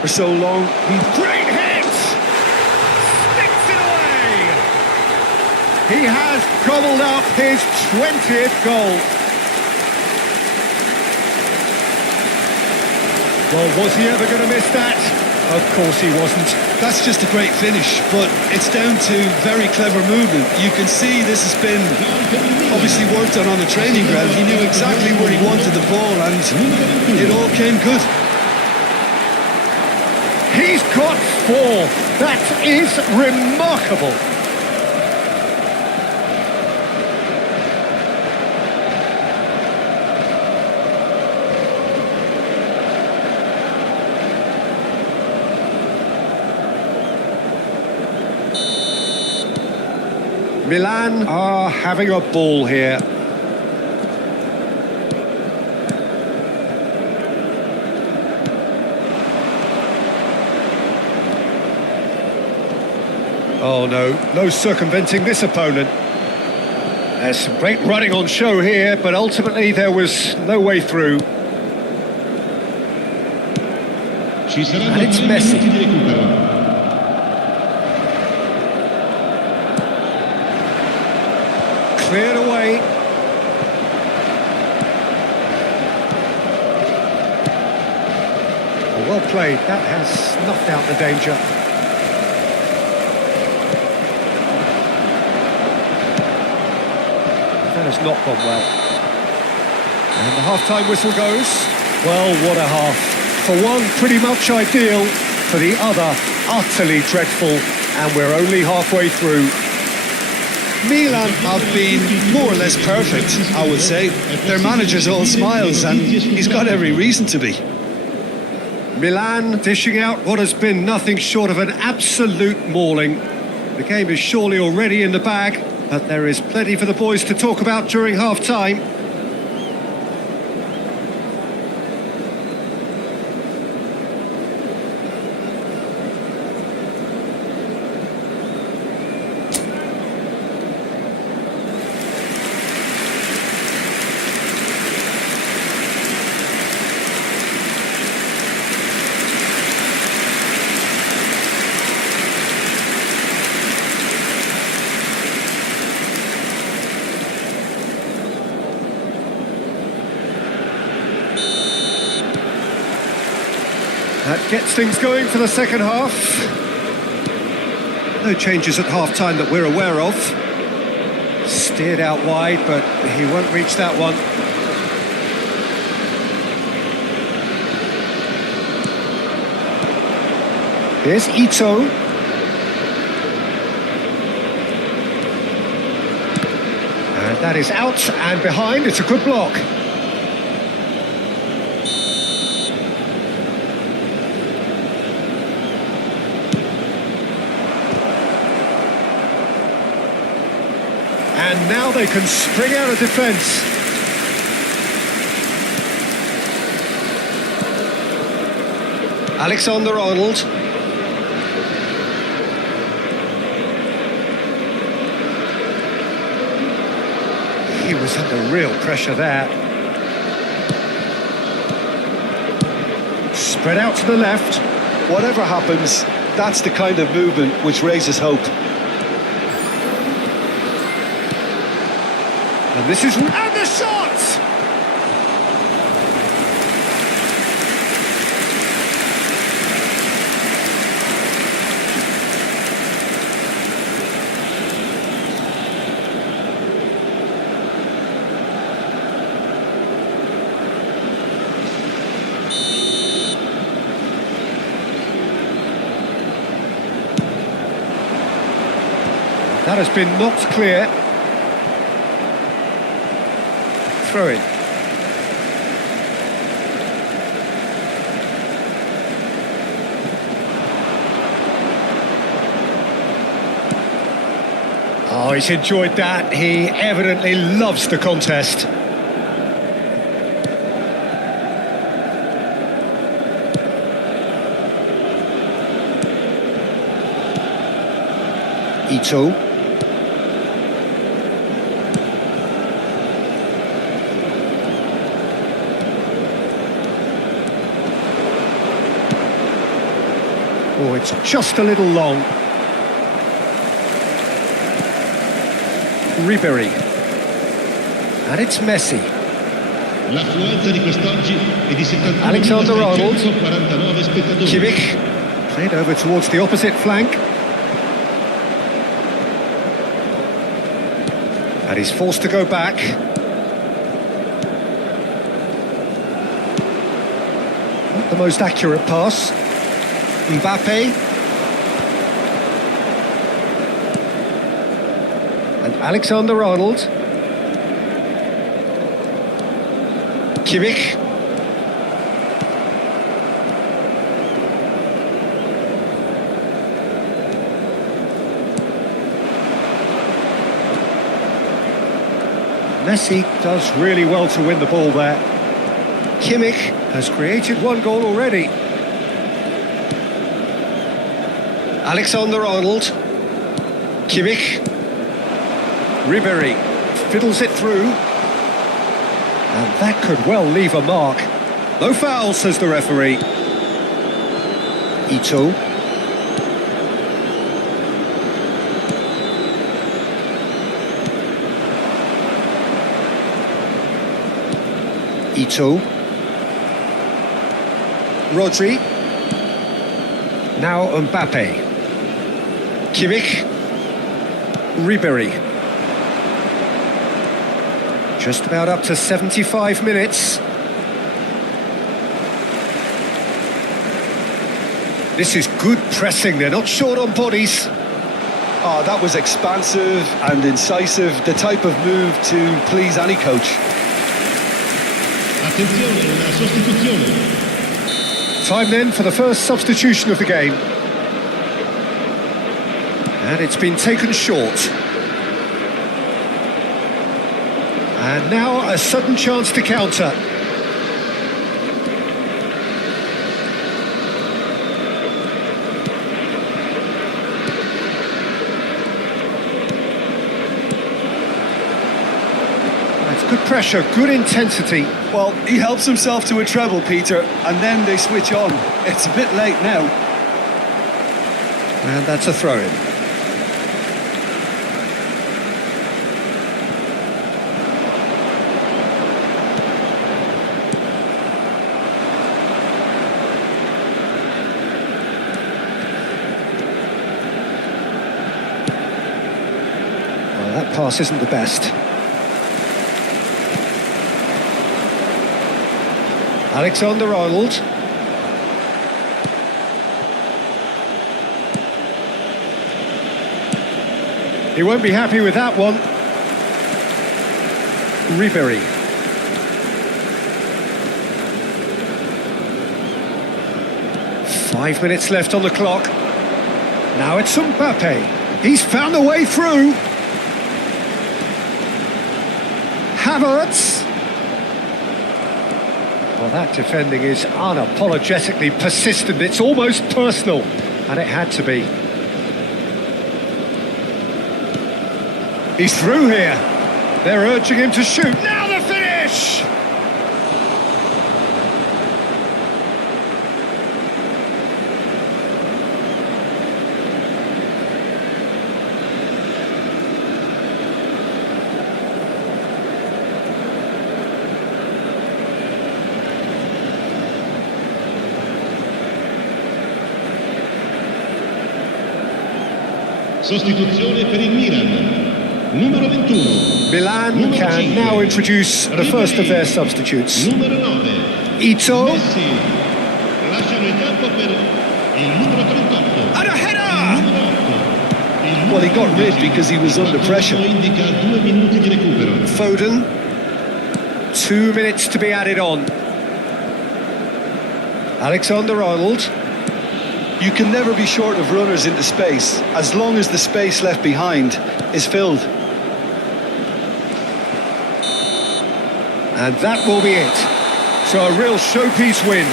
for so long, he... Great hit! Sticks it away! He has gobbled up his 20th goal. Well, was he ever going to miss that? Of course he wasn't. That's just a great finish, but it's down to very clever movement. You can see this has been obviously worked on the training ground. He knew exactly where he wanted the ball and it all came good. He's got 4. That is remarkable. Milan are having a ball here. Oh no circumventing this opponent. There's some great running on show here, but ultimately there was no way through. And it's Messi. Cleared away. Well played. That has snuffed out the danger. That has not gone well. And the half-time whistle goes. Well, what a half. For one, pretty much ideal. For the other, utterly dreadful. And we're only halfway through. Milan have been more or less perfect, I would say. Their manager's all smiles and he's got every reason to be. Milan dishing out what has been nothing short of an absolute mauling. The game is surely already in the bag, but there is plenty for the boys to talk about during half-time. That gets things going for the second half. No changes at half-time that we're aware of. Steered out wide, but he won't reach that one. Here's Ito. And that is out and behind. It's a good block. And now they can spring out of defence. Alexander-Arnold. He was under real pressure there. Spread out to the left. Whatever happens, that's the kind of movement which raises hope. And this is... And the shot! That has been knocked clear. Throw in. Oh, he's enjoyed that. He evidently loves the contest. Ito. Oh, it's just a little long. Ribery. And it's Messi. L'affluenza di quest'oggi è di Alexander-Arnold. 71.649 spettatori. Kimmich. Played over towards the opposite flank. And he's forced to go back. Not the most accurate pass. Mbappe. And Alexander-Arnold. Kimmich. Messi does really well to win the ball there. Kimmich has created one goal already. Alexander-Arnold. Kimmich. Ribery fiddles it through. And that could well leave a mark. No foul, says the referee. Ito. Ito. Rodri. Now Mbappe. Kimmich. Ribery. Just about up to 75 minutes. This is good pressing, they're not short on bodies. Oh, that was expansive and incisive, the type of move to please any coach. Attenzione, una sostituzione. Time then for the first substitution of the game. And it's been taken short. And now a sudden chance to counter. That's good pressure, good intensity. Well, he helps himself to a treble, Peter, and then they switch on. It's a bit late now. And that's a throw-in. That pass isn't the best. Alexander-Arnold. He won't be happy with that one. Ribery. Five minutes left on the clock. Now it's Mbappe. He's found a way through. Havertz. Well, that defending is unapologetically persistent. It's almost personal, and it had to be. He's through here. They're urging him to shoot. Now the finish! Sostituzione per il Milan. Numero 21. Milan Numero can 5. now introduce the first of their substitutes. Numero 9. Ito. Messi. Lasciano il campo per il numero 38. And a header! Numero 8. Well, he got rid because he was under pressure. Indica 2 minuti di recupero. Foden. 2 minutes to be added on. Alexander-Arnold. You can never be short of runners into space, as long as the space left behind is filled. And that will be it. So a real showpiece win.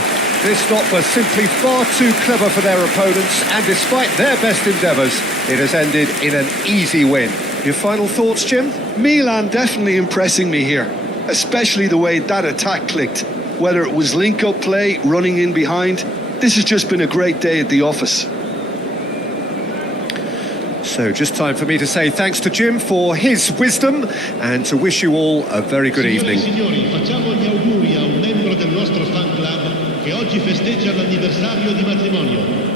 This stop was simply far too clever for their opponents, and despite their best endeavours, it has ended in an easy win. Your final thoughts, Jim? Milan definitely impressing me here, especially the way that attack clicked. Whether it was link-up play, running in behind, this has just been a great day at the office. So just time for me to say thanks to Jim for his wisdom and to wish you all a very good evening. Signori, facciamo gli auguri a un membro del nostro fan club che oggi festeggia l'anniversario di matrimonio.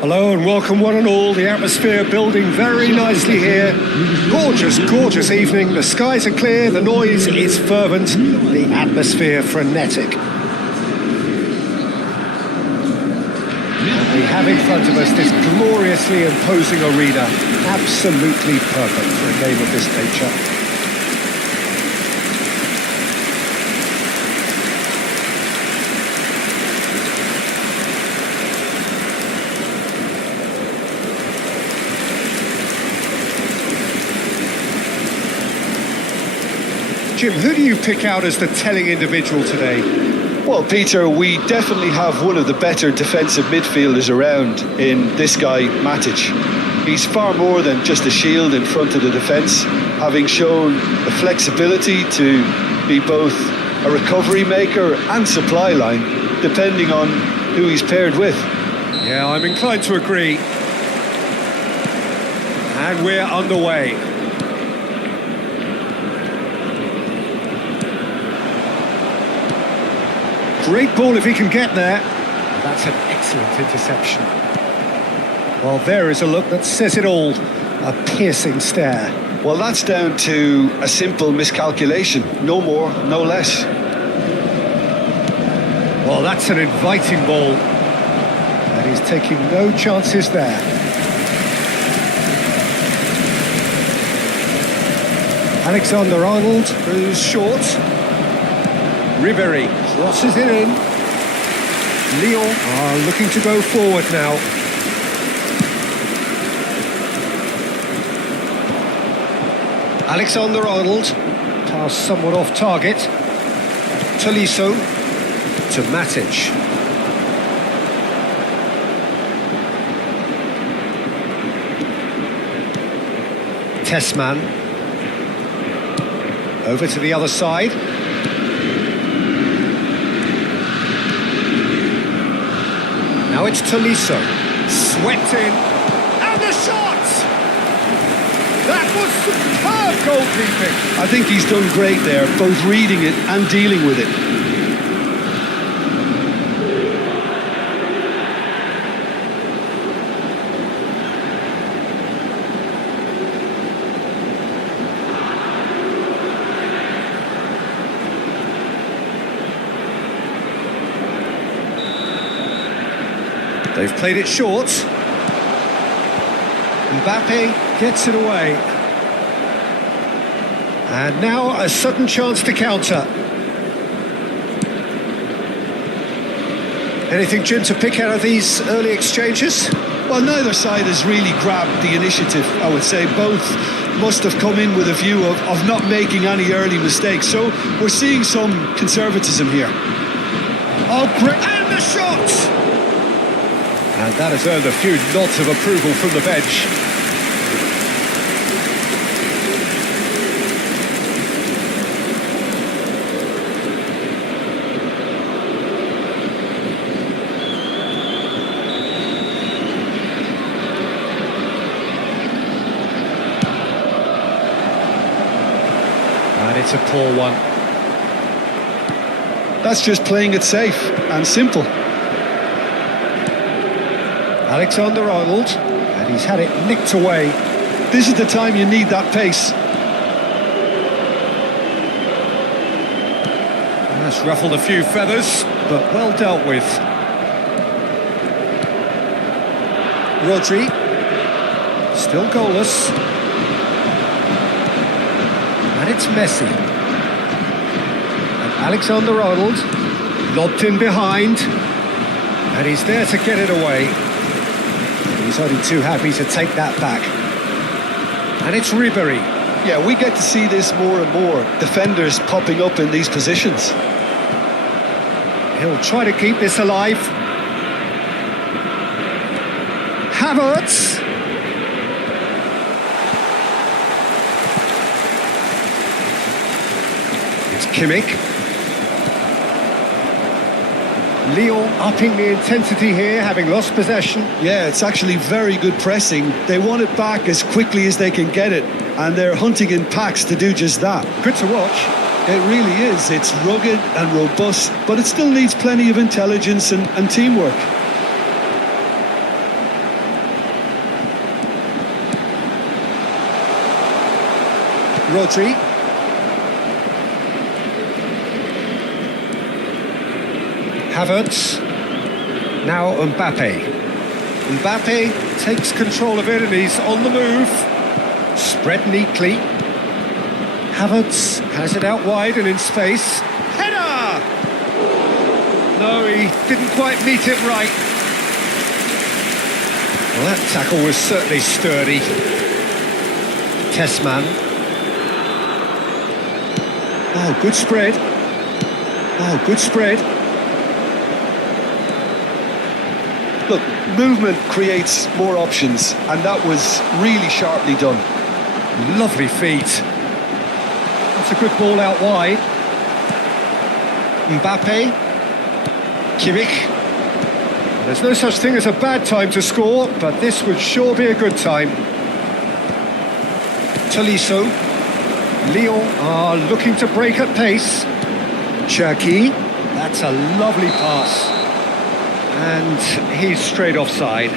Hello and welcome one and all. The atmosphere building very nicely here. Gorgeous, gorgeous evening. The skies are clear, the noise is fervent, the atmosphere frenetic. We have in front of us this gloriously imposing arena, absolutely perfect for a game of this nature. Jim, who do you pick out as the telling individual today? Well, Peter, we definitely have one of the better defensive midfielders around in this guy, Matic. He's far more than just a shield in front of the defence, having shown the flexibility to be both a recovery maker and supply line, depending on who he's paired with. Yeah, I'm inclined to agree. And we're underway. Great ball if he can get there. That's an excellent interception. Well, there is a look that says it all. A piercing stare. Well, that's down to a simple miscalculation. No more, no less. Well, that's an inviting ball. And he's taking no chances there. Alexander-Arnold goes short. Ribéry crosses it in. Lyon are looking to go forward now. Alexander-Arnold, pass somewhat off target. Tolisso. To Matic. Tessman. Over to the other side. Now it's Tolisso. Swept in. And the shot! That was superb goalkeeping. I think he's done great there, both reading it and dealing with it. They've played it short. Mbappe gets it away. And now a sudden chance to counter. Anything, Jim, to pick out of these early exchanges? Well, neither side has really grabbed the initiative, I would say. Both must have come in with a view of not making any early mistakes. So we're seeing some conservatism here. Oh, great! And the shot! And that has earned a few nods of approval from the bench. And it's a poor one. That's just playing it safe and simple. Alexander-Arnold, and he's had it nicked away. This is the time you need that pace. That's ruffled a few feathers, but well dealt with. Rodri, still goalless. And it's Messi. And Alexander-Arnold, lobbed in behind. And he's there to get it away. He's only too happy to take that back. And it's Ribery. Yeah, we get to see this more and more. Defenders popping up in these positions. He'll try to keep this alive. Havertz. It's Kimmich. Lyon upping the intensity here, having lost possession. Yeah, it's actually very good pressing. They want it back as quickly as they can get it, and they're hunting in packs to do just that. Good to watch. It really is. It's rugged and robust, but it still needs plenty of intelligence and teamwork. Rodri. Havertz. Now Mbappe. Mbappe takes control of it and he's on the move. Spread neatly. Havertz has it out wide and in space. Header! No, he didn't quite meet it right. Well, that tackle was certainly sturdy. Tessman. Oh, good spread. Oh, good spread. Look, movement creates more options, and that was really sharply done. Lovely feet. That's a good ball out wide. Mbappe. Kimmich. There's no such thing as a bad time to score, but this would sure be a good time. Tolisso. Lyon are looking to break at pace. Cherki. That's a lovely pass. And he's straight offside.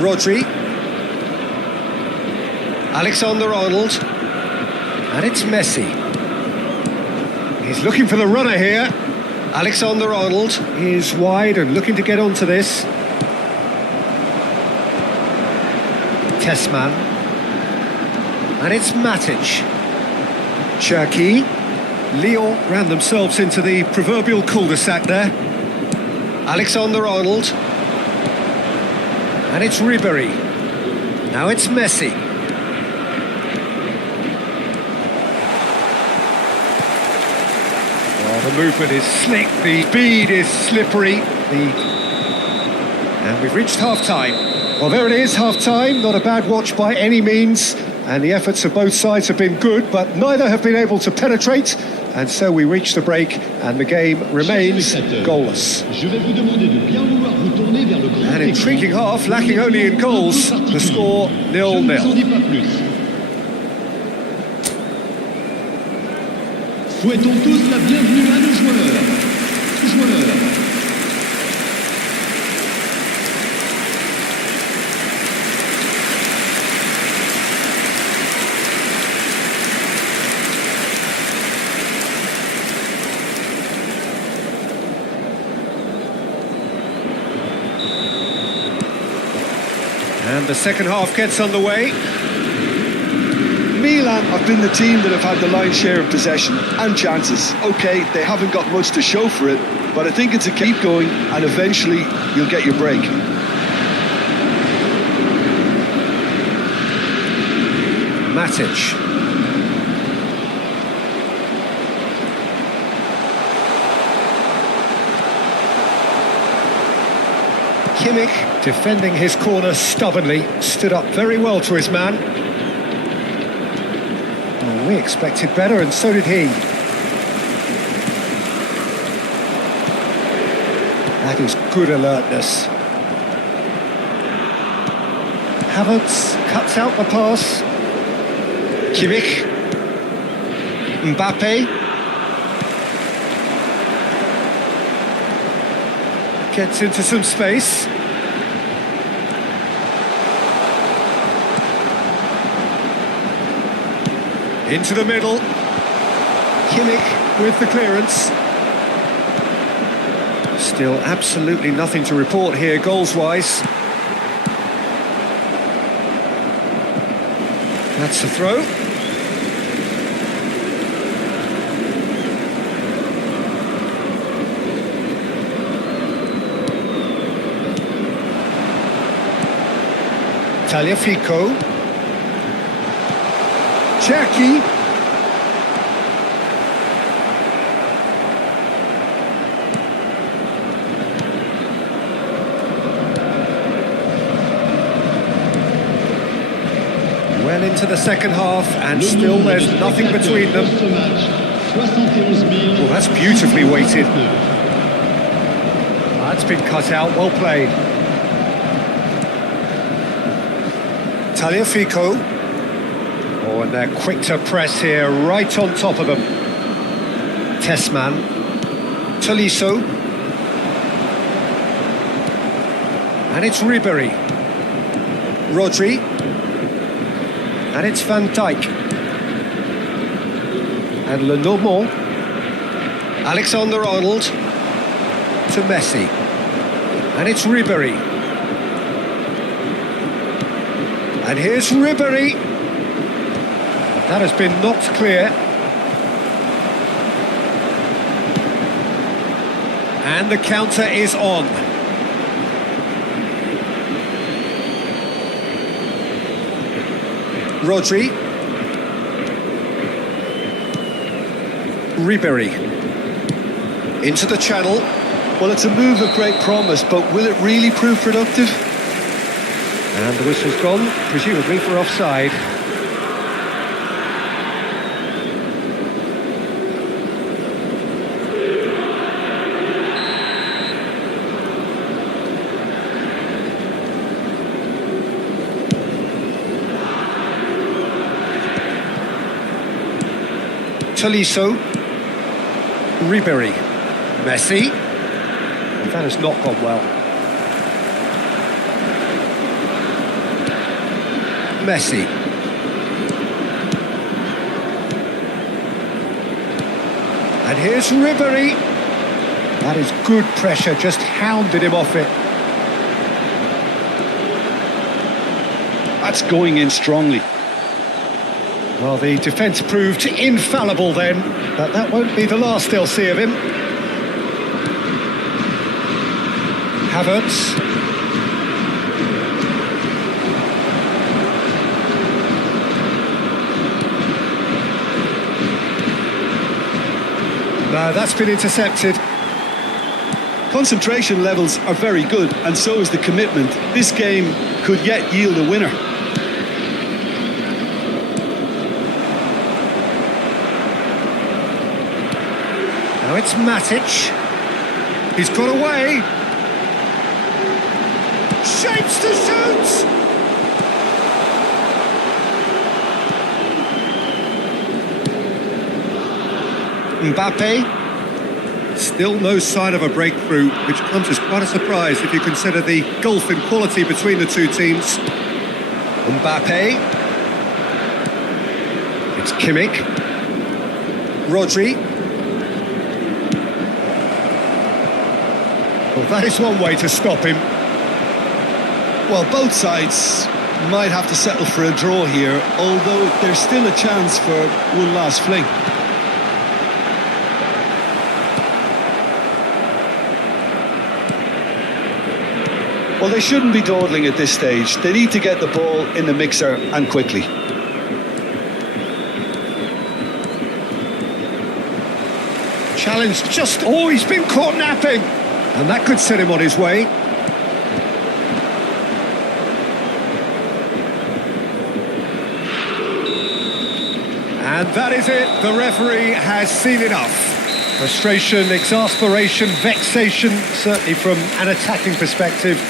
Rodri. Alexander-Arnold. And it's Messi. He's looking for the runner here. Alexander-Arnold is wide and looking to get onto this. Tessman. And it's Matic. Cherki. Lyon ran themselves into the proverbial cul-de-sac there. Alexander-Arnold. And it's Ribéry. Now it's Messi. Oh, the movement is slick, the speed is slippery. And we've reached half-time. Well, there it is, half-time. Not a bad watch by any means. And the efforts of both sides have been good, but neither have been able to penetrate. And so we reach the break, and the game remains goalless. An intriguing half, lacking only in goals. The score 0-0. Souhaitons tous la bienvenue à nos joueurs. And the second half gets underway. Milan have been the team that have had the lion's share of possession and chances. OK, they haven't got much to show for it, but I think it's a keep going and eventually you'll get your break. Matic. Kimmich, defending his corner stubbornly, stood up very well to his man. Oh, we expected better, and so did he. That is good alertness. Havertz cuts out the pass. Kimmich. Mbappe. Gets into some space. Into the middle. Kimmich with the clearance. Still absolutely nothing to report here goals-wise. That's a throw. Tagliafico. Cherki. Well into the second half, and still there's nothing between them. Oh, that's beautifully weighted. That's been cut out, well played. Tagliafico. Oh, and they're quick to press here, right on top of them. Tessman. Tolisso. And it's Ribéry. Rodri. And it's Van Dijk. And Lenormand. Alexander-Arnold. To Messi. And it's Ribéry. And here's Ribéry. That has been knocked clear. And the counter is on. Rodri. Ribéry. Into the channel. Well, it's a move of great promise, but will it really prove productive? And the whistle's gone, presumably for offside. Tolisso. Ribéry. Messi. That has not gone well. Messi. And here's Ribéry. That is good pressure, just hounded him off it. That's going in strongly. Well, the defence proved infallible then, but that won't be the last they'll see of him. Havertz. No, that's been intercepted. Concentration levels are very good, and so is the commitment. This game could yet yield a winner. Now it's Matic. He's got away. Shapes to shoot! Mbappe. Still no sign of a breakthrough, which comes as quite a surprise if you consider the gulf in quality between the two teams. Mbappe. It's Kimmich. Rodri. Well, that is one way to stop him. Well, both sides might have to settle for a draw here, although there's still a chance for one last fling. Well, they shouldn't be dawdling at this stage. They need to get the ball in the mixer, and quickly. Challenge just... Oh, he's been caught napping! And that could set him on his way. And that is it. The referee has seen enough. Frustration, exasperation, vexation, certainly from an attacking perspective.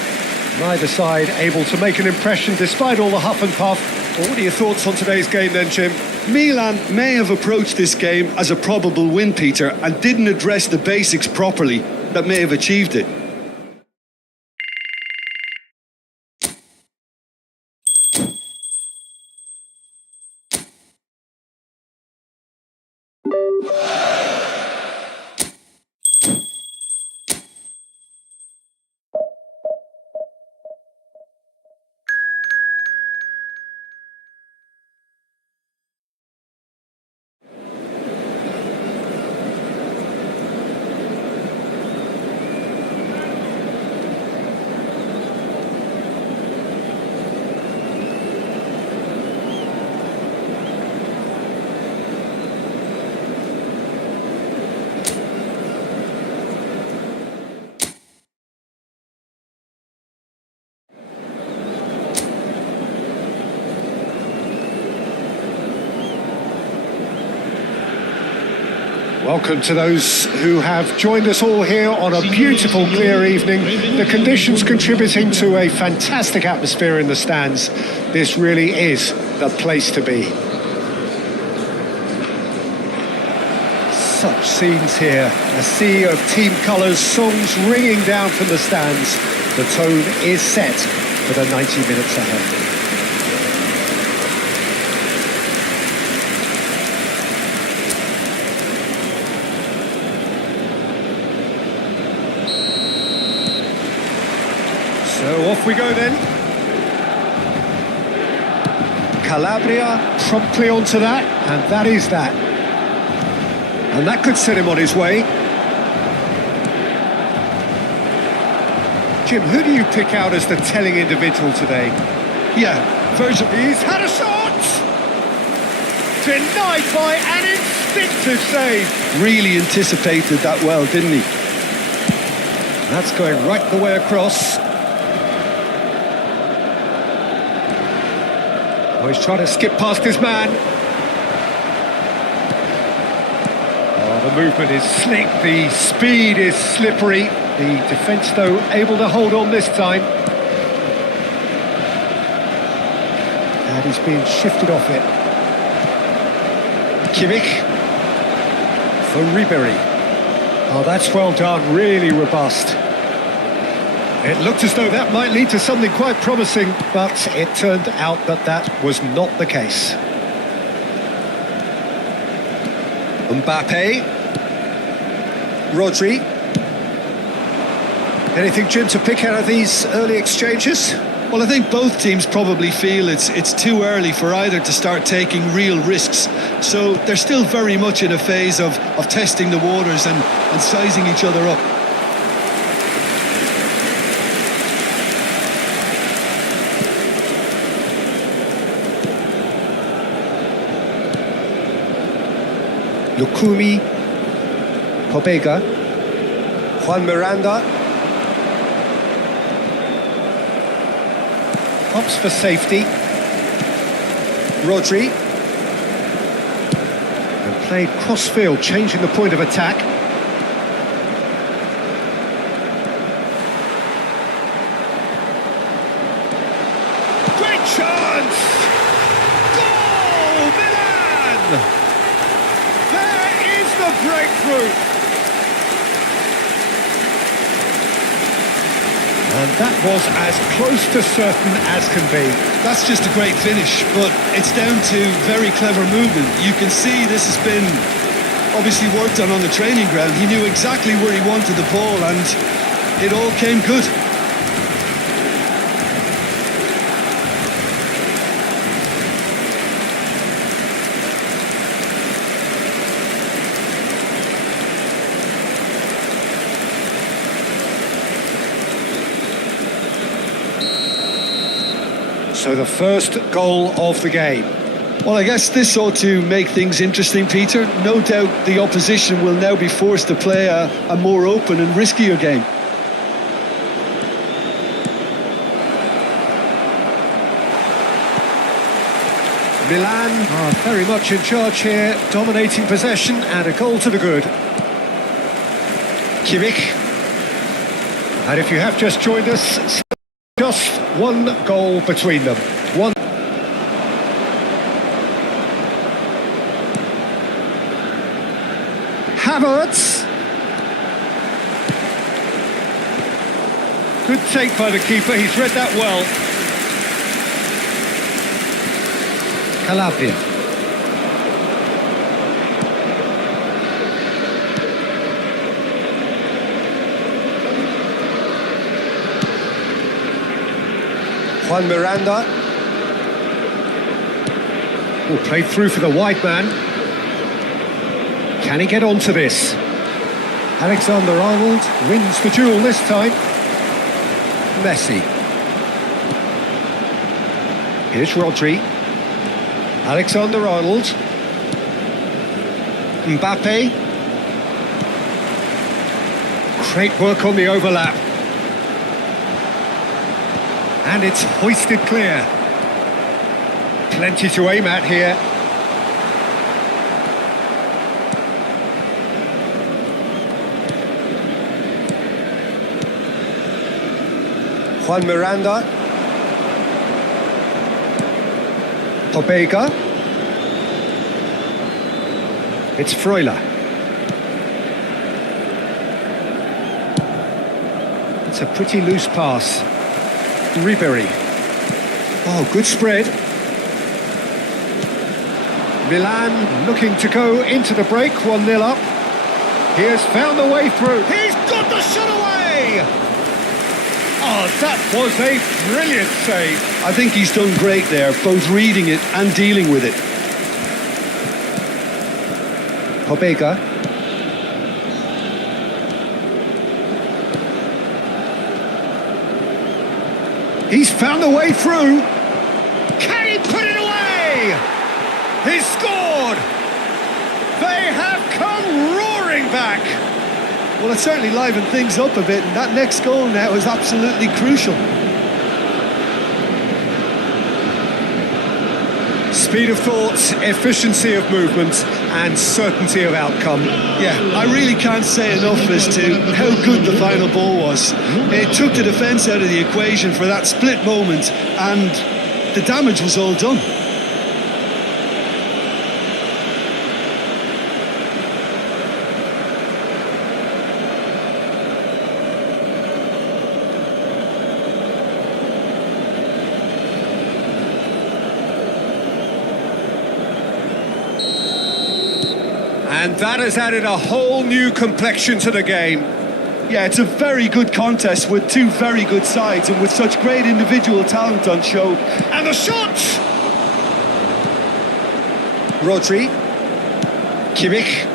Neither side able to make an impression despite all the huff and puff. Well, what are your thoughts on today's game then, Jim? Milan may have approached this game as a probable win, Peter, and didn't address the basics properly that may have achieved it. Welcome to those who have joined us all here on a beautiful, clear evening. The conditions contributing to a fantastic atmosphere in the stands. This really is the place to be. Such scenes here. A sea of team colours, songs ringing down from the stands. The tone is set for the 90 minutes ahead. So off we go then. Calabria promptly onto that, and that is that. And that could set him on his way. Jim, who do you pick out as the telling individual today? Yeah, Virgil. He's had a shot! Denied by an instinctive save. Really anticipated that well, didn't he? That's going right the way across. Oh, he's trying to skip past his man. Oh, the movement is slick, the speed is slippery. The defence, though, able to hold on this time. And he's being shifted off it. Kimmich for Ribery. Oh, that's well done, really robust. It looked as though that might lead to something quite promising, but it turned out that that was not the case. Mbappe. Rodri. Anything, Jim, to pick out of these early exchanges? Well, I think both teams probably feel it's too early for either to start taking real risks. So they're still very much in a phase of testing the waters and sizing each other up. Lukumi, Pobega, Juan Miranda. Pops for safety. Rodri. And played cross-field, changing the point of attack. Great chance! Goal, Milan! There is the breakthrough! And that was as close to certain as can be. That's just a great finish, but it's down to very clever movement. You can see this has been obviously worked on the training ground. He knew exactly where he wanted the ball and it all came good. So the first goal of the game. Well, I guess this ought to make things interesting, Peter. No doubt the opposition will now be forced to play a more open and riskier game. Milan are very much in charge here, dominating possession and a goal to the good. Kimmich. And if you have just joined us, just one goal between them. One. Havertz. Good take by the keeper, he's read that well. Calabria. Juan Miranda. Oh, played through for the wide man. Can he get onto this? Alexander-Arnold wins the duel this time. Messi. Here's Rodri. Alexander-Arnold. Mbappe. Great work on the overlap. And it's hoisted clear. Plenty to aim at here. Juan Miranda. Pobega. It's Freuler. It's a pretty loose pass. Ribery. Oh, good spread. Milan looking to go into the break, 1-0 up. He has found the way through. He's got the shot away! Oh, that was a brilliant save. I think he's done great there, both reading it and dealing with it. Pobega. He's found the way through. Can he put it away? He's scored. They have come roaring back. Well, it certainly livened things up a bit, and that next goal now is absolutely crucial. Speed of thought, efficiency of movement, and certainty of outcome. Yeah, I really can't say enough as to how good the final ball was. It took the defence out of the equation for that split moment, and the damage was all done. And that has added a whole new complexion to the game. Yeah, it's a very good contest with two very good sides and with such great individual talent on show. And the shot! Rodri. Kimmich.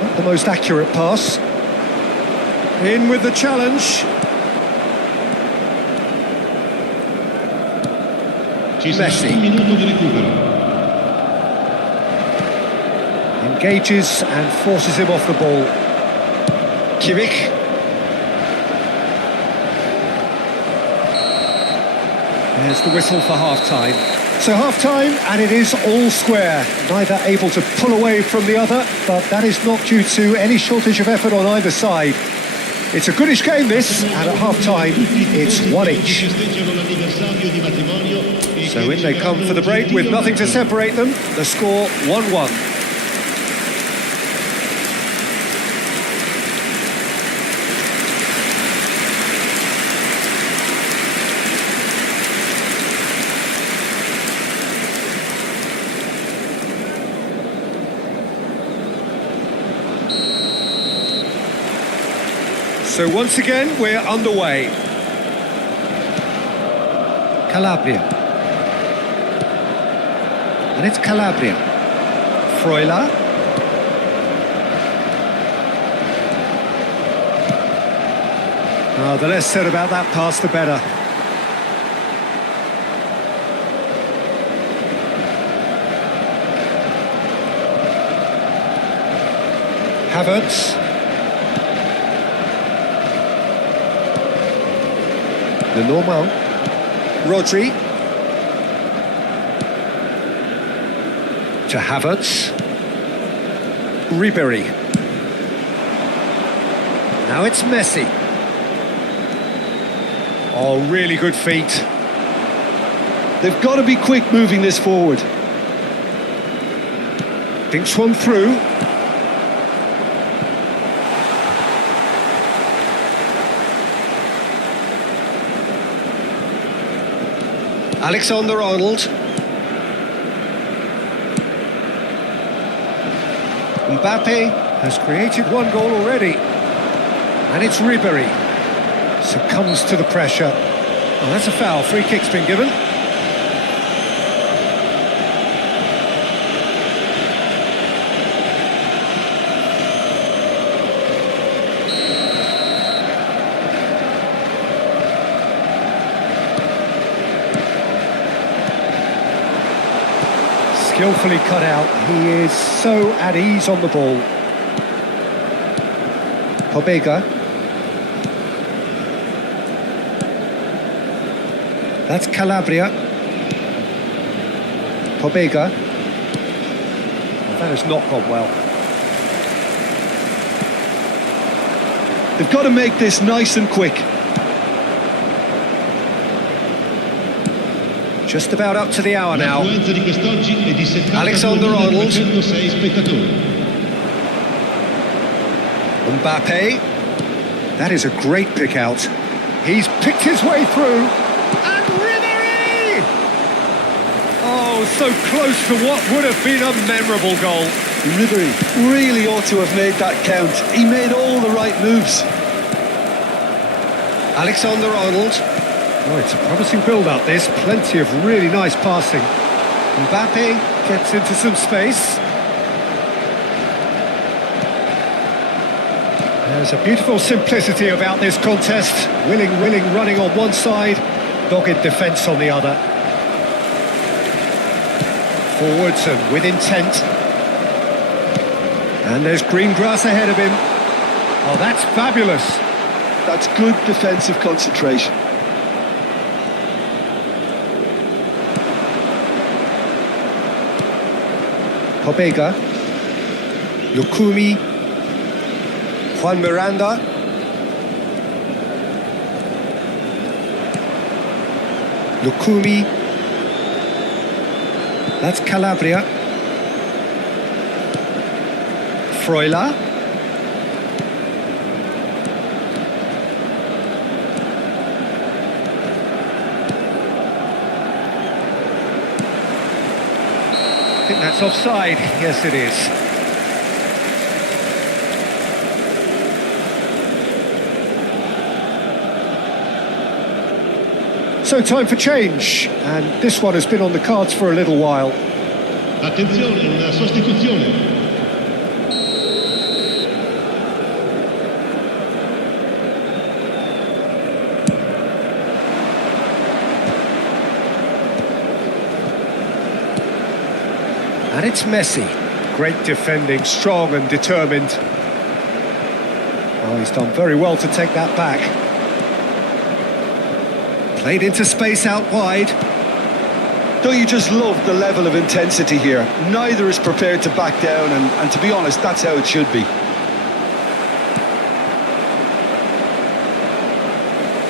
Not the most accurate pass. In with the challenge. Ci sarà Messi. un minuto di recupero. Engages and forces him off the ball. Kimmich. There's the whistle for half-time. So half-time, and it is all square. Neither able to pull away from the other, but that is not due to any shortage of effort on either side. It's a goodish game, this, and at half-time, it's one each. So in they come for the break with nothing to separate them. The score 1-1. So once again, we're underway. Calabria. And it's Calabria. Freuler. The less said about that pass, the better. Havertz. The normal. Rodri. To Havertz. Ribery. Now it's Messi. Oh, really good feet. They've got to be quick moving this forward. Thinks one through. Alexander-Arnold. Mbappe has created one goal already. And it's Ribery. Succumbs to the pressure. Oh, that's a foul. Free kick's been given. Skillfully cut out. He is so at ease on the ball. Pobega. That's Calabria. Pobega. That has not gone well. They've got to make this nice and quick. Just about up to the hour now. L'affluenza di quest'oggi è di Alexander-Arnold. 70.306 spettatori. Mbappe. That is a great pick out. He's picked his way through. And Ribery! Oh, so close to what would have been a memorable goal. Ribery really ought to have made that count. He made all the right moves. Alexander-Arnold. Oh, it's a promising build-up, this. Plenty of really nice passing. Mbappe gets into some space. There's a beautiful simplicity about this contest. Willing, running on one side, dogged defence on the other. Forwards and with intent. And there's green grass ahead of him. Oh, that's fabulous. That's good defensive concentration. Pobega. Lukumi. Juan Miranda. Lukumi. That's Calabria. Freuler. I think that's offside. Yes, it is. so time for change, and this one has been on the cards for a little while. Attenzione, una sostituzione. And it's Messi. Great defending, strong and determined. Oh, he's done very well to take that back. Played into space out wide. Don't you just love the level of intensity here? Neither is prepared to back down, and to be honest, that's how it should be.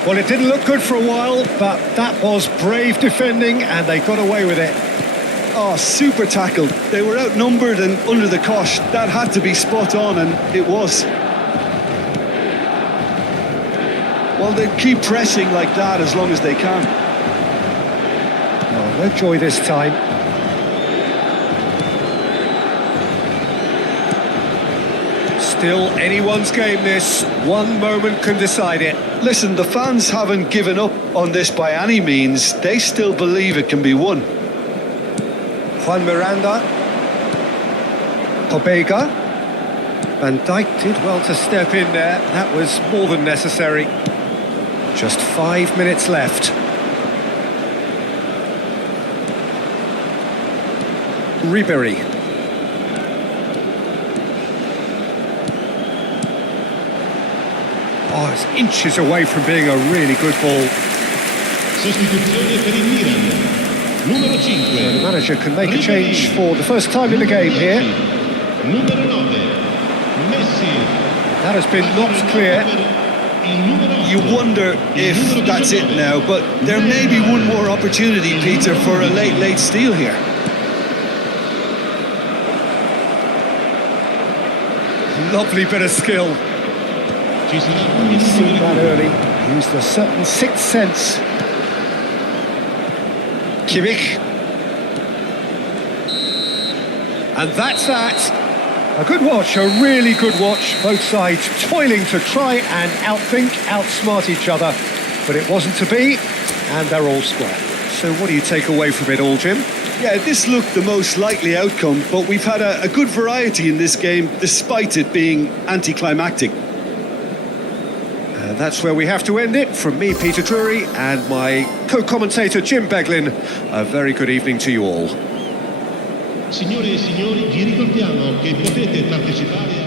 Well, it didn't look good for a while, but that was brave defending, and they got away with it. Oh, super tackle. They were outnumbered and under the cosh. That had to be spot on, and it was. Well, they keep pressing like that as long as they can. Oh, no joy this time. Still anyone's game, this. One moment can decide it. Listen, the fans haven't given up on this by any means. They still believe it can be won. Juan Miranda. Pobega. Van Dijk did well to step in there. That was more than necessary. Just 5 minutes left. Ribery. Oh, it's inches away from being a really good ball. Sostituzione per il Milan. Numero 5. The manager can make a change for the first time in the game here. Numero 9. Messi. That has been knocked clear. You wonder if that's it now, but there may be one more opportunity, Peter, for a late steal here. Lovely bit of skill. Ci sarà He's seen un that early. Used a certain sixth sense. Kimmich. And that's that. A good watch, a really good watch. Both sides toiling to try and outthink, outsmart each other. But it wasn't to be, and they're all square. So what do you take away from it all, Jim? Yeah, this looked the most likely outcome, but we've had a good variety in this game, despite it being anticlimactic. And that's where we have to end it. From me, Peter Drury, and my co-commentator, Jim Beglin. A very good evening to you all. Signore e signori, vi ricordiamo che potete partecipare a...